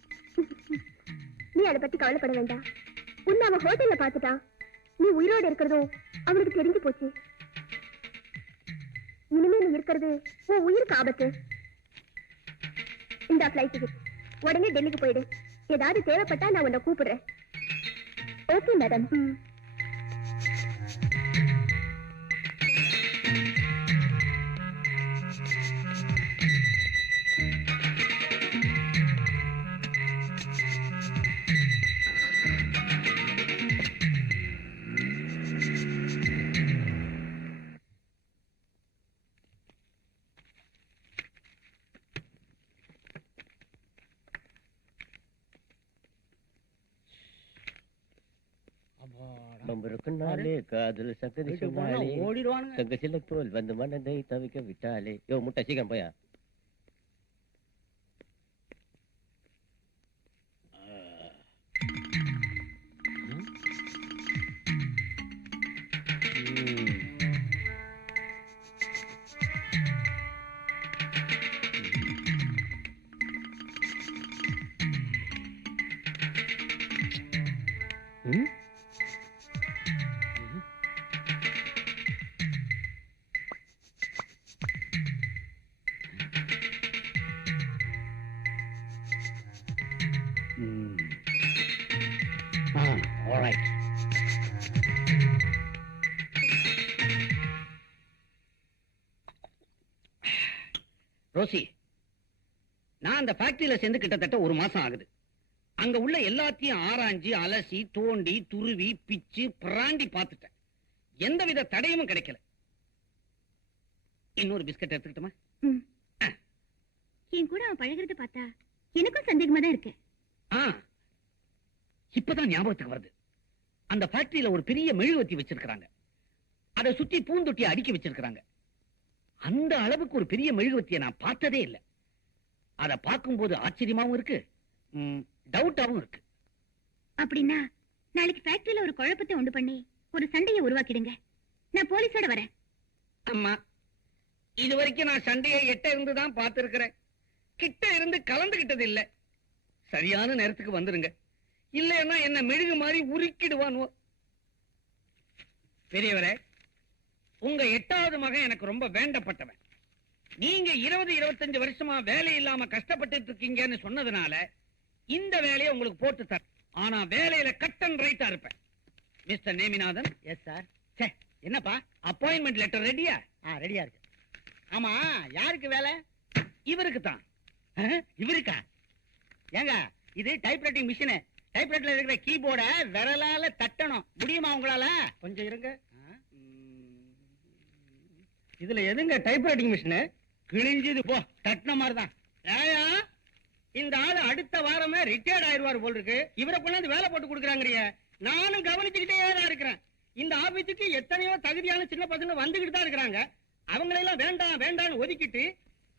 நீ அதை பத்தி கவலைப்பட வேண்டாம். உன்னை அவன் ஹோட்டல்ல பாத்துட்டான். நீ உயிரோடு இருக்கிறதும் அவனுக்கு தெரிஞ்சு போச்சு. இனிமே நீ இருக்கிறது உன் உயிருக்கு ஆபத்து. இந்த ஃபிளைட் டிக்கெட், உடனே டெல்லிக்கு போயிடு. ஏதாவது தேவைப்பட்டா நான் உன்னை கூப்பிடுறேன். Okay madam. காதல் சக்கரை ஓடிடுவானுங்க. தங்க சில போல் வந்து மனதை தவிக்க விட்டாலே. யோ முட்டை சீக்கிரம் போயா. All right. ரோசி, நான் அந்த ஃபேக்டரியில சேர்ந்து கிட்டத்தட்ட 1 மாசம் ஆகுது. அங்க உள்ள எல்லாத்தையும் ஆராய்ஞ்சு அலசி தோண்டி துருவி பிச்சு பிராண்டி பார்த்துட்டேன். எந்தவித தடையும் கிடைக்கல. இன்னொரு பிஸ்கட் எடுத்துக்கிட்டுமா? என் கூட அவன் பழகிறது பார்த்தா எனக்கும் சந்தேகமா தான் இருக்கு. இப்பதான் ஞாபகத்துக்கு வருது. அந்த ஃபேக்டரியில ஒரு பெரிய மெழுகுவர்த்தி வச்சிருக்காங்க. அதை சுத்தி பூந்தொட்டியை அடுக்கி வச்சிருக்காங்க. அந்த அளவுக்கு ஒரு பெரிய மெழுகுவர்த்தியை நான் பார்த்ததே இல்லை. அதை பார்க்கும்போது ஆச்சரியமாவும் இருக்கு, டவுட்டாவும் இருக்கு. அப்படின்னா நாளைக்கு ஃபேக்டரியில ஒரு குழப்பத்தை உண்டு பண்ணி ஒரு சண்டையை உருவாக்கிடுங்க. நான் போலீஸோட வரேன். அம்மா, இது வரைக்கும் நான் சண்டையை எட்ட இருந்துதான் பார்த்திருக்கிறேன். கிட்ட இருந்து கலந்துகிட்டது இல்ல. சரியான நேரத்துக்கு வந்துருங்க, இல்லைன்னா என்ன மெழுகு மாதிரி உருக்கிடுவானுவோ. பெரியவரே, உங்க 8வது மகன் எனக்கு ரொம்ப வேண்டப்பட்டவன். நீங்க 20-25 வருஷமா வேலை இல்லாம கஷ்டப்பட்டு இருக்கீங்கன்னு சொன்னதுனால இந்த வேலையை உங்களுக்கு போட்டு தர. ஆனா வேலையில கட் அண்ட் ரைட்டா இருப்பேன். மிஸ்டர் நேமிநாதன். Yes sir. என்னப்பா அப்பாயின்மெண்ட் லெட்டர் ரெடியா? ரெடியா இருக்கு. ஆமா, யாருக்கு வேலை? இவருக்கு தான். இவருக்கா? ஏங்க, இது டைப்ரைட்டிங் மிஷின். டைப்ரைட்டர்ல இருக்கிற கீபோர்ட விரலால தட்டணும். முடியுமா உங்களால? கொஞ்சம் இருங்க. இதுல எதுங்க டைப்ரைட்டிங் மிஷின்? கிழிஞ்சது போ, தட்டின மாதிரிதான். ஏயா, இந்த ஆளு அடுத்த வாரமே ரிட்டையர்ட் ஆயிருவாரு போல் இருக்கு. இவரை கொண்டாந்து வேலை போட்டு கொடுக்குறாங்கறிய. நானும் கவனிச்சுக்கிட்டே தான் இருக்கிறேன். இந்த ஆபீஸுக்கு எத்தனையோ தகுதியான சின்ன பசங்க வந்துகிட்டு தான் இருக்கிறாங்க. அவங்களெல்லாம் வேண்டாம் வேண்டாம்னு ஒதுக்கிட்டு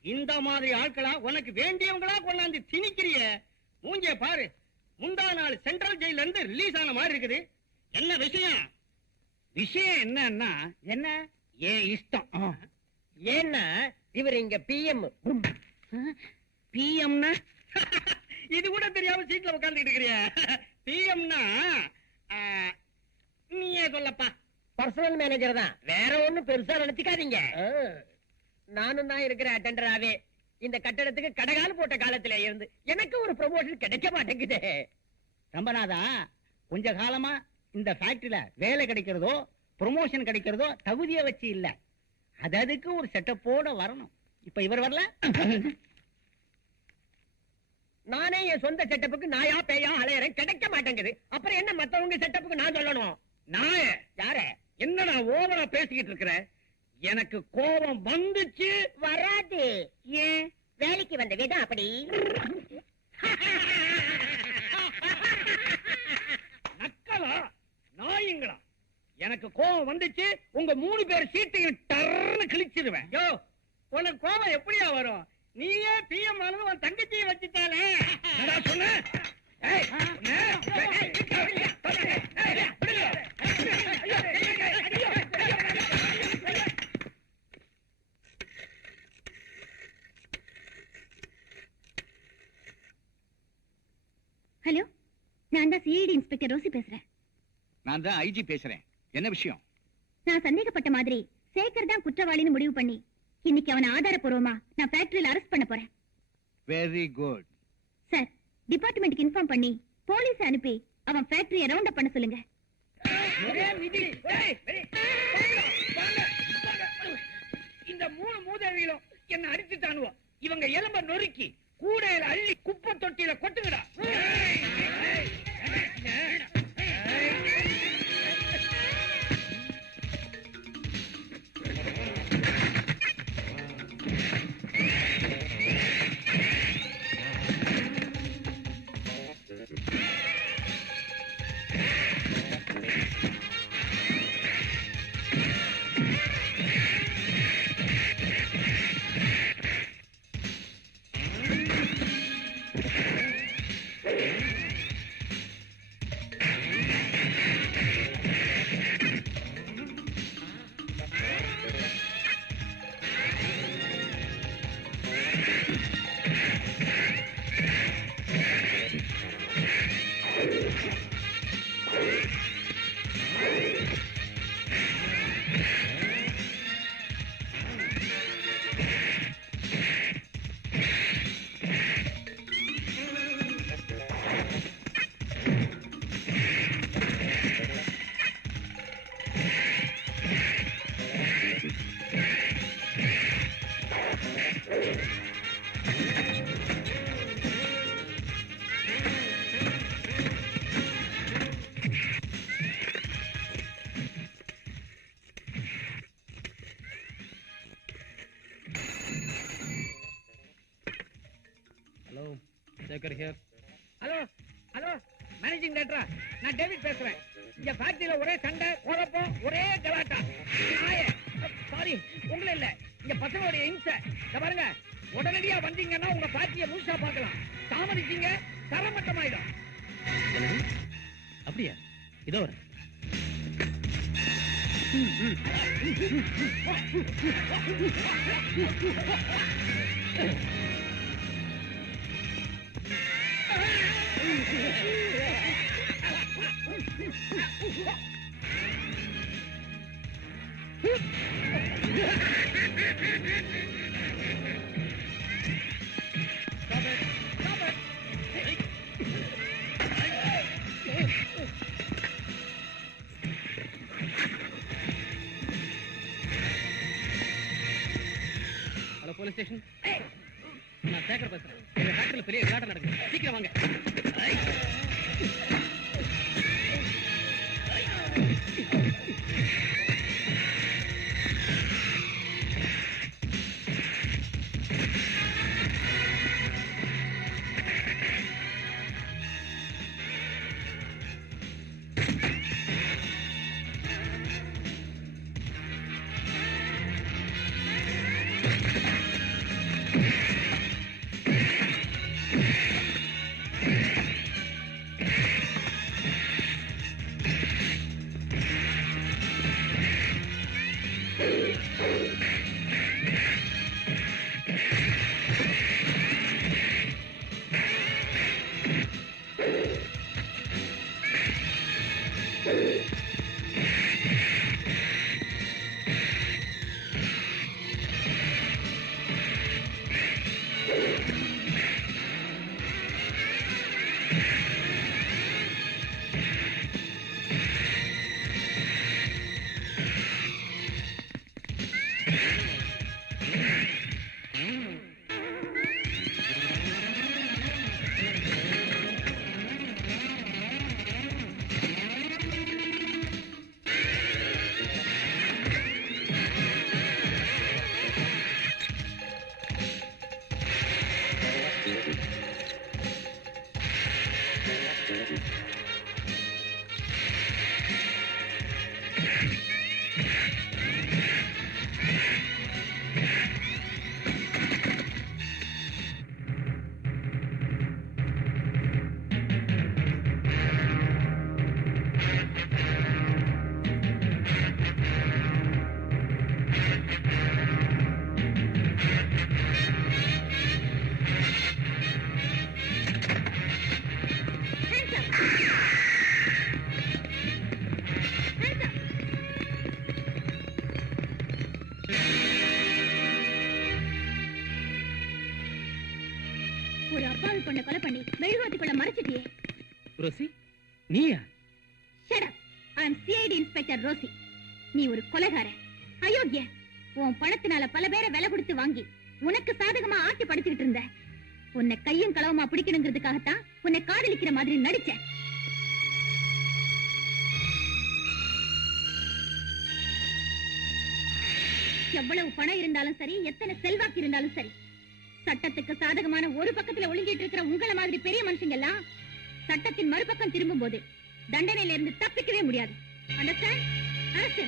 இந்த மாதிரி ஆட்களா உனக்கு வேண்டியவங்களா கொண்டாந்து திணிக்கிறிய. மூஞ்சிய பாரு, முந்தா நாள் சென்ட்ரல் ஜெயில இருந்து ரிலீஸ் ஆன மாதிரி இருக்குது. என்ன விஷயம்? விஷயம் என்னன்னா, என்ன? ஏன் இஷ்டம். ஏன்னா இவர் இங்க பிஎம். பிஎம்னா இது கூட தெரியாம சீட்ல உட்கார்ந்துட்டு இருக்கிறிய. பிஎம்னா நீயே சொல்லப்பா. பர்சனல் மேனேஜர் தான், வேற ஒண்ணும் பெருசா நினைச்சுக்காதீங்க. நானும் தான் இருக்கிற அட்டெண்டராவே. இந்த கட்டடத்துக்கு கடகால் போட்ட காலத்துல இருந்து எனக்கு ஒரு ப்ரமோஷன் கிடைக்க மாட்டேங்குது. ரம்பநாதா, கொஞ்ச காலமா இந்த ஃபேக்டரியில வேலை கிடைக்கிறதோ ப்ரமோஷன் கிடைக்கிறதோ தகுதியை வச்சு இல்ல, அதுக்கு ஒரு செட்டப்போட வரணும். இப்ப இவர் வரல, நானே என் சொந்த செட்டப்புக்கு நாயா பேயா அலையறேன், கிடைக்க மாட்டேங்குது. அப்புறம் என்ன மத்தவங்க செட்டப்புக்கு நான் சொல்லணும்? நான் யார? என்னடா ஓவரா பேசிக்கிட்டு இருக்கிற? எனக்கு கோபம் வந்துச்சு. வராது. ஏன்? வேலைக்கு வந்த விதம் அப்படி. நக்கலா நாயுங்களா? எனக்கு கோபம் வந்துச்சு. உங்க 3 பேர் சீட்டையும் டர்னு கிழிச்சிருவேன். யோ, உனக்கு கோபம் எப்படியா வரும்? நீயே பிஎம் ஆனது உன் தங்கச்சியை வச்சுட்டாலே. நான் சொன்னேன். ஹலோ, நான் தான் சிஐடி இன்ஸ்பெக்டர் ரோசி பேசுறேன். நான் தான் ஐஜி பேசுறேன். என்ன விஷயம்? நான் சந்தேகப்பட்ட மாதிரி சேகர் தான் குற்றவாளின்னு முடிவு பண்ணி இன்னைக்கு அவனை ஆதாரப்பூர்வமா நான் ஃபேக்டரியில அரெஸ்ட் பண்ண போறேன். Very good. சார், டிபார்ட்மெண்ட்டுக்கு இன்ஃபார்ம் பண்ணி போலீஸ் அனுப்பி அவன் ஃபேக்டரியை ரவுண்ட் அப் பண்ண சொல்லுங்க. இந்த 3 மூதேவிகளும் என்ன அடிச்சுட்டானுவோ. இவங்க எலும்ப நொறுக்கி கூடையில அள்ளி குப்பை தொட்டியில கொட்டுங்கடா. Sekar here. Hello hello, managing டைரக்டரா, நான் டேவிட் பேசுறேன். இங்க ஃபேக்டரியில ஒரே சண்டை, குழப்பம், ஒரே கலாட்டா. சாரி, உங்களை இல்ல, இங்க பசங்களுடைய இம்சை. பாருங்க, உடனடியா வந்தீங்கன்னா உங்க பார்ட்டியை முழுசா பார்க்கலாம். தாமதிச்சீங்க தரமட்டமாயிடும். அப்படியா? இதோ வரேன். ஹலோ போலீஸ் ஸ்டேஷன், நான் சேகர் பேசுறேன். எங்க ஃபேக்டரியில பெரிய விளையாட்டம் நடக்குது, சீக்கிரம் வாங்க. ஒரு அப்பாவி பொண்ணை கொலை பண்ணி மெழுகுவர்த்திக்குள்ள மறைச்சிட்டியே. ரோசி, நீயா? Shut up. I am CID inspector Rosie. நீ ஒரு கொலைகாரன், அயோக்கிய. உன் பணத்தினால பல பேரை விலை கொடுத்து வாங்கி உனக்கு சாதகமா ஆட்டி படுத்திக்கிட்டு இருந்த. உன்னை கையும் களவுமா பிடிக்கணுங்கிறதுக்காகத்தான் உன்னை காதலிக்கிற மாதிரி நடிச்சேன். எவ்வளவு பணம் இருந்தாலும் சரி, எத்தனை செல்வாக்கு இருந்தாலும் சரி, சட்டத்துக்கு சாதகமான ஒரு பக்கத்துல ஒளிஞ்சிட்டு இருக்கிற உங்களை மாதிரி பெரிய மனுஷங்க எல்லாம் சட்டத்தின் மறுபக்கம் திரும்பும் போது தண்டனையில இருந்து தப்பிக்கவே முடியாது. அண்டர்ஸ்டாண்ட்? அரசு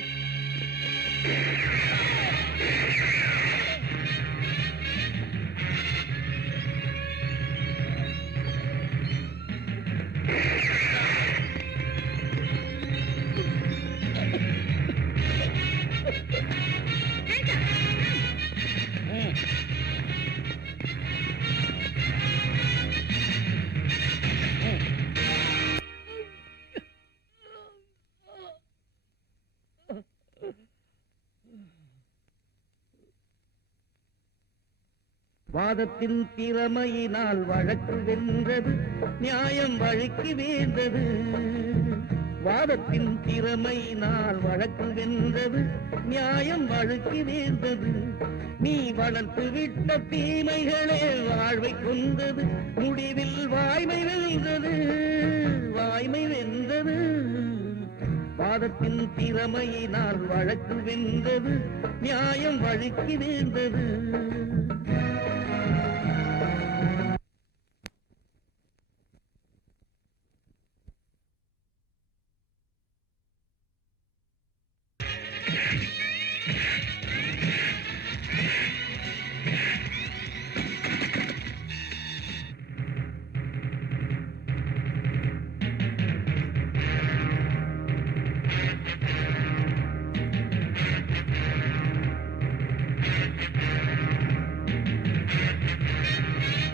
வாதத்தின் திறமையினால் வழக்கு வென்றது, நியாயம் வழக்கு வேந்தது. வாதத்தின் திறமையினால் வழக்கு வென்றது, நியாயம் வழக்கு வேந்தது. நீ வளர்த்து விட்ட தீமைகளே வாழ்வை கொண்டது, முடிவில் வாய்மை வென்றது, வாய்மை வென்றது. வாதத்தின் திறமையினால் வழக்கு வென்றது, நியாயம் வழக்கு வேந்தது.